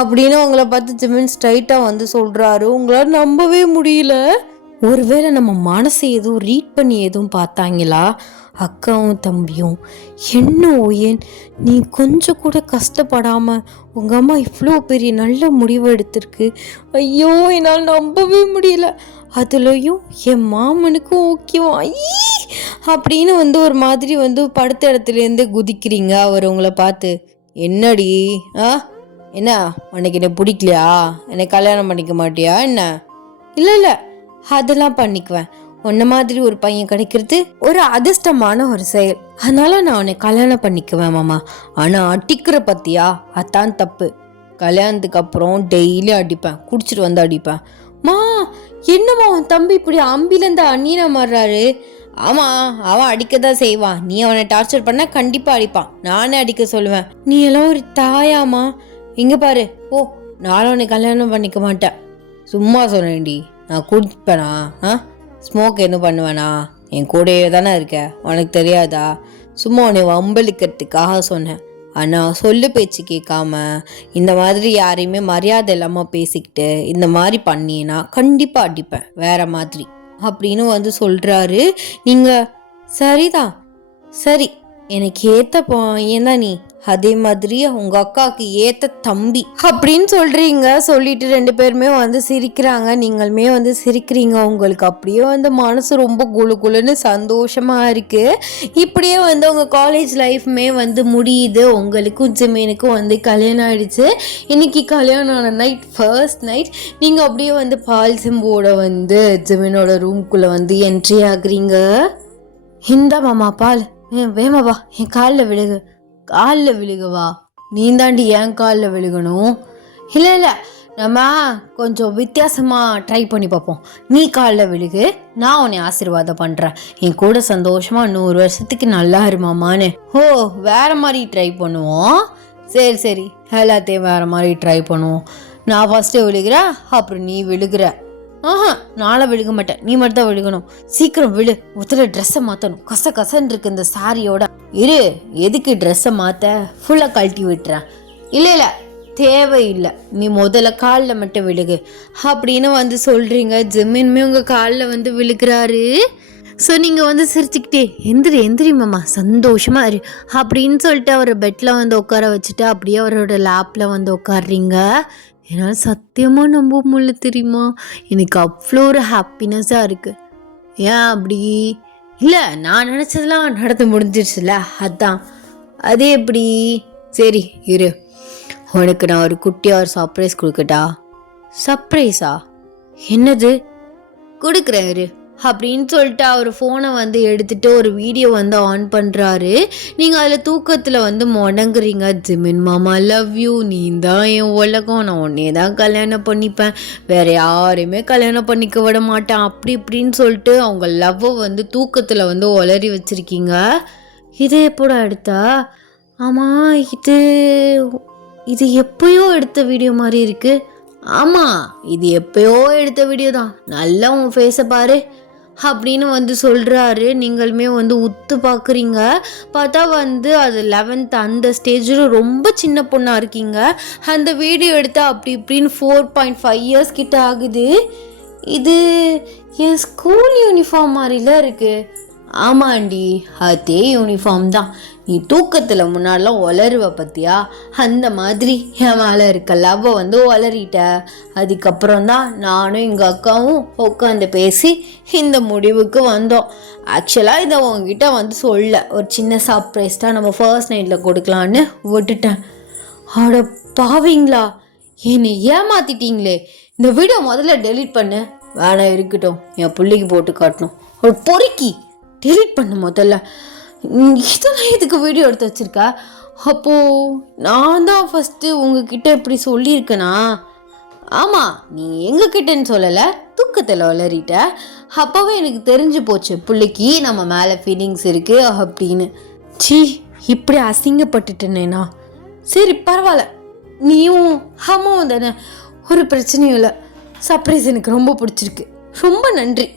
அப்படின்னு உங்களை பார்த்து ஜிமின் ஸ்ட்ரைட்டாக சொல்கிறாரு. உங்களால் நம்பவே முடியல. ஒருவேளை நம்ம மனசை எதுவும் ரீட் பண்ணி எதுவும் பார்த்தாங்களா அக்காவும் தம்பியும்? என்ன ஓயன் நீ கொஞ்சம் கூட கஷ்டப்படாமல் உங்கள் அம்மா இவ்வளோ பெரிய நல்ல முடிவு எடுத்திருக்கு. ஐயோ என்னால் நம்பவே முடியல அதுலேயும் என் மாமனுக்கும் ஓகேவா அப்படின்னு வந்து ஒரு மாதிரி வந்து படுத்த இடத்துலேருந்து குதிக்கிறீங்க. அவர் உங்களை பார்த்து, என்னடி என்ன உனக்கு என்ன பிடிக்கலையா, என்னை கல்யாணம் பண்ணிக்க மாட்டியா என்ன? இல்லை இல்லை, அதெல்லாம் பண்ணிக்குவேன். உன்ன மாதிரி ஒரு பையன் கிடைக்கிறது ஒரு அதிர்ஷ்டமான ஒரு செயல். அதனால நான் உன்னை கல்யாணம் பண்ணிக்குவேன் மாமா. ஆனால் அடிக்கிற பத்தியா, அதான் தப்பு. கல்யாணத்துக்கு அப்புறம் டெய்லி அடிப்பேன், குடிச்சிட்டு வந்து அடிப்பேன். மா என்னம்மா உன் தம்பி இப்படி அம்பிலேருந்து அண்ணீனா மாறுறாரு? ஆமாம், அவன் அடிக்க தான் செய்வான். நீ அவனை டார்ச்சர் பண்ண கண்டிப்பாக அடிப்பான். நானே அடிக்க சொல்லுவேன். நீ எல்லாம் ஒரு தாயாமா? இங்கே பாரு, ஓ நானும் உன்னை கல்யாணம் பண்ணிக்க மாட்டேன். சும்மா சொன்னேன்டி. நான் குடிப்பேனா? ஸ்மோக் என்ன பண்ணுவேனா? என் கூடயே தானே இருக்க, உனக்கு தெரியாதா? சும்மா உன்னை வம்பளிக்கிறதுக்காக சொன்னேன். ஆனால் சொல்லு பேச்சு கேட்காம இந்த மாதிரி யாரையுமே மரியாதை இல்லாமல் பேசிக்கிட்டு இந்த மாதிரி பண்ணினா கண்டிப்பாக அடிப்பேன் வேற மாதிரி அப்படின்னு வந்து சொல்கிறாரு. நீங்கள் சரிதான், சரி எனக்கு ஏற்ற பையன் தான் நீ, அதே மாதிரி உங்க அக்காவுக்கு ஏத்த தம்பி அப்படின்னு சொல்றீங்க. சொல்லிட்டு 2 பேருமே வந்து சிரிக்கிறாங்க. நீங்களுமே வந்து சிரிக்கிறீங்க. உங்களுக்கு அப்படியே வந்து மனசு ரொம்ப குளு குளுன்னு சந்தோஷமா இருக்கு. இப்படியே வந்து உங்க காலேஜ் லைஃப்மே வந்து முடியுது. உங்களுக்கும் ஜிமீனுக்கும் வந்து கல்யாணம் ஆயிடுச்சு. இன்னைக்கு கல்யாணம் ஆன நைட், ஃபர்ஸ்ட் நைட். நீங்க அப்படியே வந்து பால் சிம்போட வந்து ஜிமீனோட ரூம்குள்ள வந்து என்ட்ரி ஆகுறீங்க. இந்த மாமா பால், வேமாவா என் காலில் விழுகவா? நீ தாண்டி என் காலில் விழுகணும். இல்லை நம்ம கொஞ்சம் வித்தியாசமாக ட்ரை பண்ணி பார்ப்போம். நீ காலில் விழுகு, நான் உன்னை ஆசீர்வாதம் பண்ணுறேன். என் கூட சந்தோஷமாக 100 வருஷத்துக்கு நல்லா இருமாமான்னு. ஓ வேறு மாதிரி ட்ரை பண்ணுவோம். சரி எல்லாத்தையும் வேறு மாதிரி ட்ரை பண்ணுவோம். நான் ஃபஸ்ட்டு விழுகிறேன், அப்புறம் நீ விழுகிற. நாளை விழுக மாட்டேன், நீ மட்டும் தான் விழுகணும். சீக்கிரம் விழு. முதல்ல ட்ரெஸ்ஸை மாற்றணும். கசன்னு இருக்கு இந்த சாரியோட. இரு, எதுக்கு ட்ரெஸ்ஸை மாற்ற? ஃபுல்லாக கழட்டி விட்டுறேன். இல்லை தேவையில்லை, நீ முதல்ல காலில் மட்டும் விழுகு அப்படின்னு வந்து சொல்கிறீங்க. ஜிம்மின்மே உங்கள் காலில் வந்து விழுகிறாரு. ஸோ நீங்கள் வந்து சிரிச்சுக்கிட்டே எந்திரி மாமா, சந்தோஷமாக இரு அப்படின்னு சொல்லிட்டு அவரை பெட்டில் வந்து உட்கார வச்சுட்டு அப்படியே அவரோட லேப்பில் வந்து உட்காடுறீங்க. என்னால் சத்தியமாக நம்ப முடியல தெரியுமா? எனக்கு அவ்வளோ ஒரு ஹாப்பினஸ்ஸாக இருக்குது. ஏன் அப்படி? இல்லை, நான் நினச்சதெல்லாம் நடந்து முடிஞ்சிடுச்சுல, அதான். அதே எப்படி? சரி இரு, உனக்கு நான் ஒரு குட்டியாக ஒரு சர்ப்ரைஸ் கொடுக்கட்டா? சர்ப்ரைஸா? என்னது? கொடுக்குறேன் இரு அப்படின்னு சொல்லிட்டு அவர் ஃபோனை வந்து எடுத்துகிட்டு ஒரு வீடியோ வந்து ஆன் பண்ணுறாரு. நீங்கள் அதில் தூக்கத்தில் வந்து முடங்குறீங்க. ஜிமின் மாமா லவ் யூ, நீ தான் என் உலகம், நான் உன்னே தான் கல்யாணம் பண்ணிப்பேன், வேறு யாரையுமே கல்யாணம் பண்ணிக்க விட மாட்டேன் அப்படி இப்படின்னு சொல்லிட்டு அவங்க லவ்வை வந்து தூக்கத்தில் வந்து உளறி வச்சுருக்கீங்க. இதை எப்போட எடுத்தா? ஆமாம், இது எப்போயோ எடுத்த வீடியோ மாதிரி இருக்குது. ஆமாம், இது எப்போயோ எடுத்த வீடியோ தான். நல்லா உன் ஃபேஸை பாரு அப்படின்னு வந்து சொல்கிறாரு. நீங்களுமே வந்து உத்து பார்க்குறீங்க. பார்த்தா வந்து அது 11th அந்த ஸ்டேஜில் ரொம்ப சின்ன பொண்ணாக இருக்கீங்க. அந்த வீடியோ எடுத்தால் அப்படி இப்படின்னு 4.5 years கிட்ட ஆகுது. இது என் ஸ்கூல் யூனிஃபார்ம் மாதிரிலாம் இருக்குது. ஆமாண்டி, அதே யூனிஃபார்ம் தான். நீ தூக்கத்தில் முன்னாடிலாம் உளருவ பற்றியா, அந்த மாதிரி என் மேலே இருக்க லவ்வை வந்து உளறிட்ட. அதுக்கப்புறம் தான் நானும் எங்கள் அக்காவும் உட்காந்து பேசி இந்த முடிவுக்கு வந்தோம். ஆக்சுவலாக இதை உங்ககிட்ட வந்து சொல்ல, ஒரு சின்ன சர்ப்ரைஸ் தான் நம்ம ஃபர்ஸ்ட் நைட்டில் கொடுக்கலான்னு விட்டுட்டேன். அட பாவீங்களா, என்னை ஏமாத்திட்டீங்களே. இந்த வீடியோ முதல்ல டெலீட் பண்ணு. வேணாம் இருக்கட்டும், என் பிள்ளைக்கு போட்டு காட்டணும். ஒரு பொறுக்கி டெலீட் பண்ணு முதல்ல. இதெல்லாம் எதுக்கு வீடியோ எடுத்து வச்சுருக்கா? அப்போது நான் தான் ஃபஸ்ட்டு உங்ககிட்ட இப்படி சொல்லியிருக்கேனா? ஆமாம், நீ எங்ககிட்டன்னு சொல்லலை, தூக்கத்தில் வளரிட்ட. அப்போவே எனக்கு தெரிஞ்சு போச்சு பிள்ளைக்கு நம்ம மேலே ஃபீலிங்ஸ் இருக்குது அப்படின்னு. சீ, இப்படி அசிங்கப்பட்டுட்டேனேண்ணா. சரி பரவாயில்ல, நீயும் அம்மாவும் தானே, ஒரு பிரச்சனையும் இல்லை. சர்ப்ரைஸ் எனக்கு ரொம்ப பிடிச்சிருக்கு, ரொம்ப நன்றி.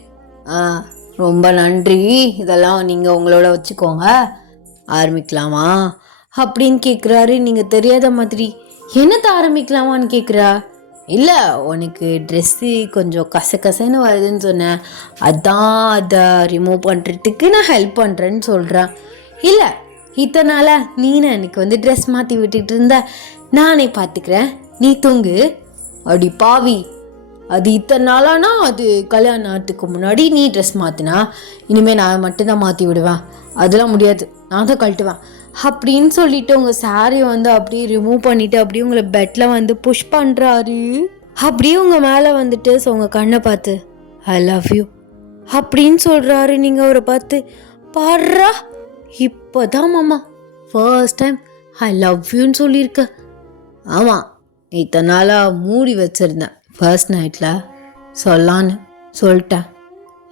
ரொம்ப நன்றி, இதெல்லாம் நீங்கள் உங்களோட வச்சுக்கோங்க. ஆரம்பிக்கலாமா அப்படின்னு கேட்குறாரு. நீங்கள் தெரியாத மாதிரி என்னத்தை ஆரம்பிக்கலாமான்னு கேட்குறா. இல்லை, உனக்கு ட்ரெஸ்ஸு கொஞ்சம் கசன்னு வருதுன்னு சொன்னேன், அதான் அதை ரிமூவ் பண்ணுறதுக்கு நான் ஹெல்ப் பண்ணுறேன்னு சொல்கிறேன். இல்லை, இத்தனால நீனை எனக்கு வந்து ட்ரெஸ் மாற்றி விட்டுட்டு இருந்த, நானே பார்த்துக்கிறேன், நீ தூங்கு. அடி பாவி, அது இத்தனை நாளானா அது கல்யாணத்துக்கு முன்னாடி நீ ட்ரெஸ் மாற்றினா இனிமேல் நான் மட்டும்தான் மாற்றி விடுவேன், அதெல்லாம் முடியாது, நான் தான் கழட்டுவேன் அப்படின்னு சொல்லிட்டு உங்கள் சாரியை வந்து அப்படியே ரிமூவ் பண்ணிவிட்டு அப்படியே உங்களை பெட்டில் வந்து புஷ் பண்ணுறாரு. அப்படியே உங்கள் மேலே வந்துட்டு ஸோ உங்கள் கண்ணை பார்த்து ஐ லவ் யூ அப்படின்னு சொல்கிறாரு. நீங்கள் அவரை பார்த்து பாடுறா இப்போ தான் மாமா ஃபர்ஸ்ட் டைம் ஐ லவ் யூன்னு சொல்லியிருக்க. ஆமாம், இத்தனை நாளாக மூடி வச்சுருந்தேன், ஃபர்ஸ்ட் நைட்டில் சொல்லான்னு சொல்லிட்டேன்.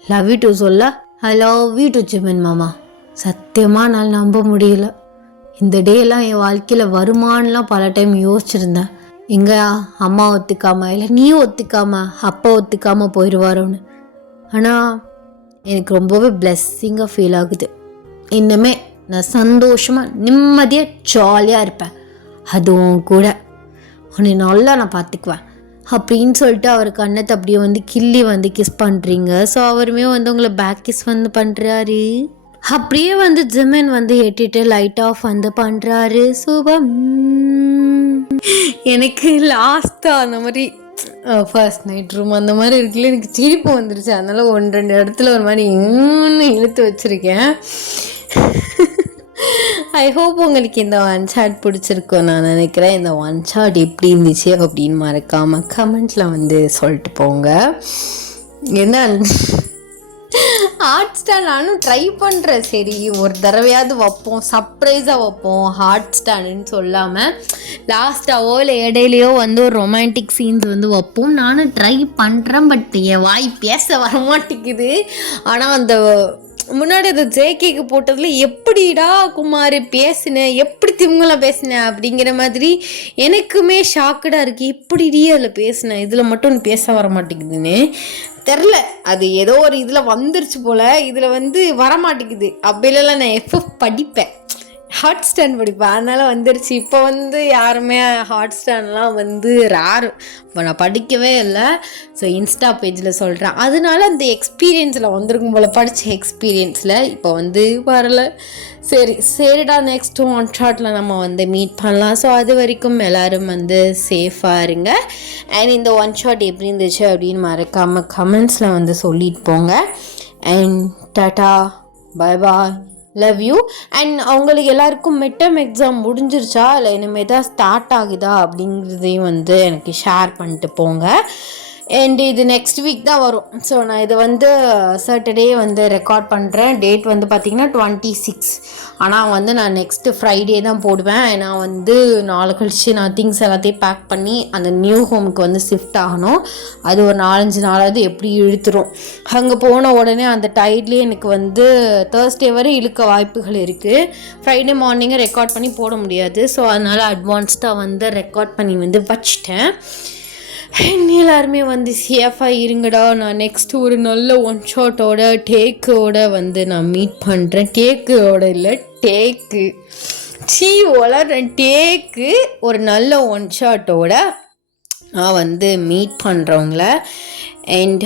லவ் யூ டு சொல்ல ஐ லவ் யூ டு ஜிமன் மாமா. சத்தியமாக நான் நம்ப முடியல. இந்த டேலாம் என் வாழ்க்கையில் வருமானலாம் பல டைம் யோசிச்சுருந்தேன். எங்கே அம்மா ஒத்துக்காமல் இல்லை நீ ஒத்துக்காமல் அப்பா ஒத்துக்காமல் போயிடுவாரோன்னு. ஆனால் எனக்கு ரொம்பவே பிளெஸ்ஸிங்காக ஃபீல் ஆகுது. இன்னுமே நான் சந்தோஷமாக நிம்மதியாக ஜாலியாக இருப்பேன், அதுவும் கூட உன்னை நல்லா நான் பார்த்துக்குவேன் அப்படின்னு சொல்லிட்டு அவர் கண்ணத்தை அப்படியே வந்து கிள்ளி வந்து கிஸ் பண்ணுறீங்க. ஸோ அவருமே வந்து உங்களை பேக் கிஸ் வந்து பண்ணுறாரு. அப்படியே வந்து ஜிமன் வந்து எட்டிட்டு லைட் ஆஃப் வந்து பண்ணுறாரு. சுபம் எனக்கு லாஸ்ட்டாக அந்த மாதிரி ஃபர்ஸ்ட் நைட் ரூம் அந்த மாதிரி இருக்குல்ல, எனக்கு சிரிப்பு வந்துருச்சு. அதனால் 1-2 இடத்துல ஒரு மாதிரி இன்னும் இழுத்து வச்சுருக்கேன். ஐ ஹோப் உங்களுக்கு இந்த ஒன் ஷாட் பிடிச்சிருக்கோம் நான் நினைக்கிறேன். இந்த ஒன் ஷாட் எப்படி இருந்துச்சு அப்படின்னு மறக்காமல் கமெண்ட்டில் வந்து சொல்லிட்டு போங்க. என்ன ஹாட் ஸ்டாண்ட் நானும் ட்ரை பண்ணுறேன், சரி ஒரு தடவையாவது வைப்போம், சர்ப்ரைஸாக வைப்போம் ஹாட் ஸ்டாண்டுன்னு சொல்லாமல் லாஸ்ட்டாவோ இல்லை இடையிலையோ வந்து ஒரு ரொமான்டிக் சீன்ஸ் வந்து வைப்போம். நானும் ட்ரை பண்ணுறேன், பட் என் வாய் பேச வரமாட்டேங்குது. ஆனால் அந்த முன்னாடி அது ஜேகேக்கு போட்டதில் எப்படிடா குமார் பேசினேன், எப்படி திமுகலாம் பேசினேன் அப்படிங்கிற மாதிரி எனக்குமே ஷாக்கடாக இருக்குது. எப்படிடி அதில் பேசினேன், இதில் மட்டும் பேச வர மாட்டேங்குதுன்னு தெரில. அது ஏதோ ஒரு இதில் வந்துருச்சு போல், இதில் வந்து வரமாட்டேங்குது. அப்படிலாம் நான் எஃப்எஃப் படிப்பேன், ஹாட் ஸ்டாண்ட் படிப்பேன், அதனால் வந்துருச்சு. இப்போ வந்து யாருமே ஹாட் ஸ்டாண்ட்லாம் வந்து ரேர், இப்போ நான் படிக்கவே இல்லை. ஸோ இன்ஸ்டா பேஜில் சொல்கிறேன், அதனால அந்த எக்ஸ்பீரியன்ஸில் வந்திருக்கும் போல், படித்த எக்ஸ்பீரியன்ஸில் இப்போ வந்து வரலை. சரிடா நெக்ஸ்ட் ஒன் ஷாட்டில் நம்ம வந்து மீட் பண்ணலாம். ஸோ அது வரைக்கும் எல்லோரும் வந்து சேஃபாக இருங்க. அண்ட் இந்த ஒன் ஷாட் எப்படி இருந்துச்சு அப்படின்னு மறக்காமல் கமெண்ட்ஸில் வந்து சொல்லிட்டு போங்க. And tata, bye bye, love you. And அவங்களுக்கு எல்லாருக்கும் மிட் டர்ம் எக்ஸாம் முடிஞ்சிருச்சா இல்லை இனிமேல் தான் ஸ்டார்ட் ஆகுதா அப்படிங்கிறதையும் வந்து எனக்கு ஷேர் பண்ணிட்டு போங்க. அண்ட் இது நெக்ஸ்ட் வீக் தான் வரும். ஸோ நான் இது வந்து சாட்டர்டே வந்து ரெக்கார்ட் பண்ணுறேன். டேட் வந்து பார்த்திங்கன்னா 26. ஆனால் வந்து நான் நெக்ஸ்ட்டு ஃப்ரைடே தான் போடுவேன். நான் வந்து நாளை கழிச்சு நான் திங்ஸ் எல்லாத்தையும் பேக் பண்ணி அந்த நியூ ஹோமுக்கு வந்து ஷிஃப்ட் ஆகணும். அது ஒரு 4-5 நாளாவது எப்படி இழுத்துரும். அங்கே போன உடனே அந்த டைட்லேயே எனக்கு வந்து தேர்ஸ்டே வரை இழுக்க வாய்ப்புகள் இருக்குது. ஃப்ரைடே மார்னிங்கே ரெக்கார்ட் பண்ணி போட முடியாது. ஸோ அதனால் அட்வான்ஸ்டாக வந்து ரெக்கார்ட் பண்ணி வந்து வச்சிட்டேன். எல்லாருமே வந்து சேஃபாக இருங்கடா. நான் நெக்ஸ்ட்டு ஒரு நல்ல ஒன் ஷாட்டோட டேக்கோட வந்து நான் மீட் பண்ணுறேன். டேக்கோட இல்லை டேக்கு டேக்கு ஒரு நல்ல ஒன் ஷாட்டோட நான் வந்து மீட் பண்ணுறவங்கள. அண்ட்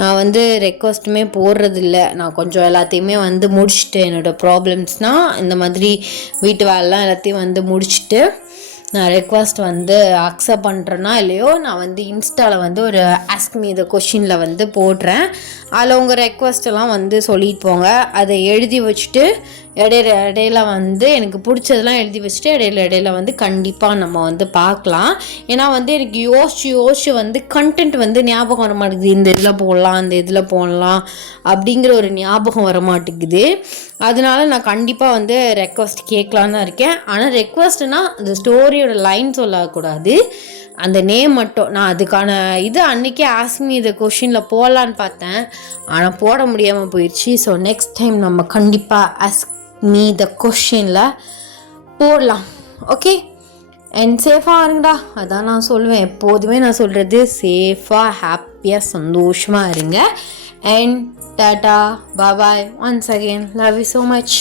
நான் வந்து ரெக்வஸ்ட்டுமே போடுறதில்ல. நான் கொஞ்சம் எல்லாத்தையுமே வந்து முடிச்சுட்டு என்னோடய ப்ராப்ளம்ஸ்னால் இந்த மாதிரி வீட்டு வேலைலாம் எல்லாத்தையும் வந்து முடிச்சுட்டு நான் ரெக்வஸ்ட் வந்து அக்செப்ட் பண்ணுறேன்னா இல்லையோ நான் வந்து இன்ஸ்டாவில் வந்து ஒரு ஆஸ்க் மீ த கொஷினில் வந்து போடுறேன். அதில் உங்கள் ரெக்வஸ்ட்டெல்லாம் வந்து சொல்லிட்டு போங்க. அதை எழுதி வச்சுட்டு இடையில வந்து எனக்கு பிடிச்சதெல்லாம் எழுதி வச்சுட்டு இடையில வந்து கண்டிப்பாக நம்ம வந்து பார்க்கலாம். ஏன்னா வந்து எனக்கு யோசிச்சு வந்து கண்டென்ட் வந்து ஞாபகம் வர மாட்டேங்குது. இந்த இதில் போடலாம், அந்த இதில் போடலாம் அப்படிங்கிற ஒரு ஞாபகம் வர மாட்டேங்குது. அதனால நான் கண்டிப்பாக வந்து ரெக்வஸ்ட் கேட்கலான்னு தான் இருக்கேன். ஆனால் ரெக்வஸ்ட்னால் அந்த ஸ்டோரியோட லைன் சொல்லக்கூடாது, அந்த நேம் மட்டும். நான் அதுக்கான இது அன்றைக்கே ஆஸ்க் மீ த கொஷினில் போடலான்னு பார்த்தேன், ஆனால் போட முடியாமல் போயிடுச்சு. ஸோ நெக்ஸ்ட் டைம் நம்ம கண்டிப்பாக ஆஸ்க் மீ த கொஷினில் போடலாம். ஓகே, அண்ட் சேஃபாக இருங்கடா, அதான் நான் சொல்லுவேன். எப்போதுமே நான் சொல்கிறது சேஃபாக ஹாப்பியாக சந்தோஷமாக இருங்க. And tata, bye, once again love you so much.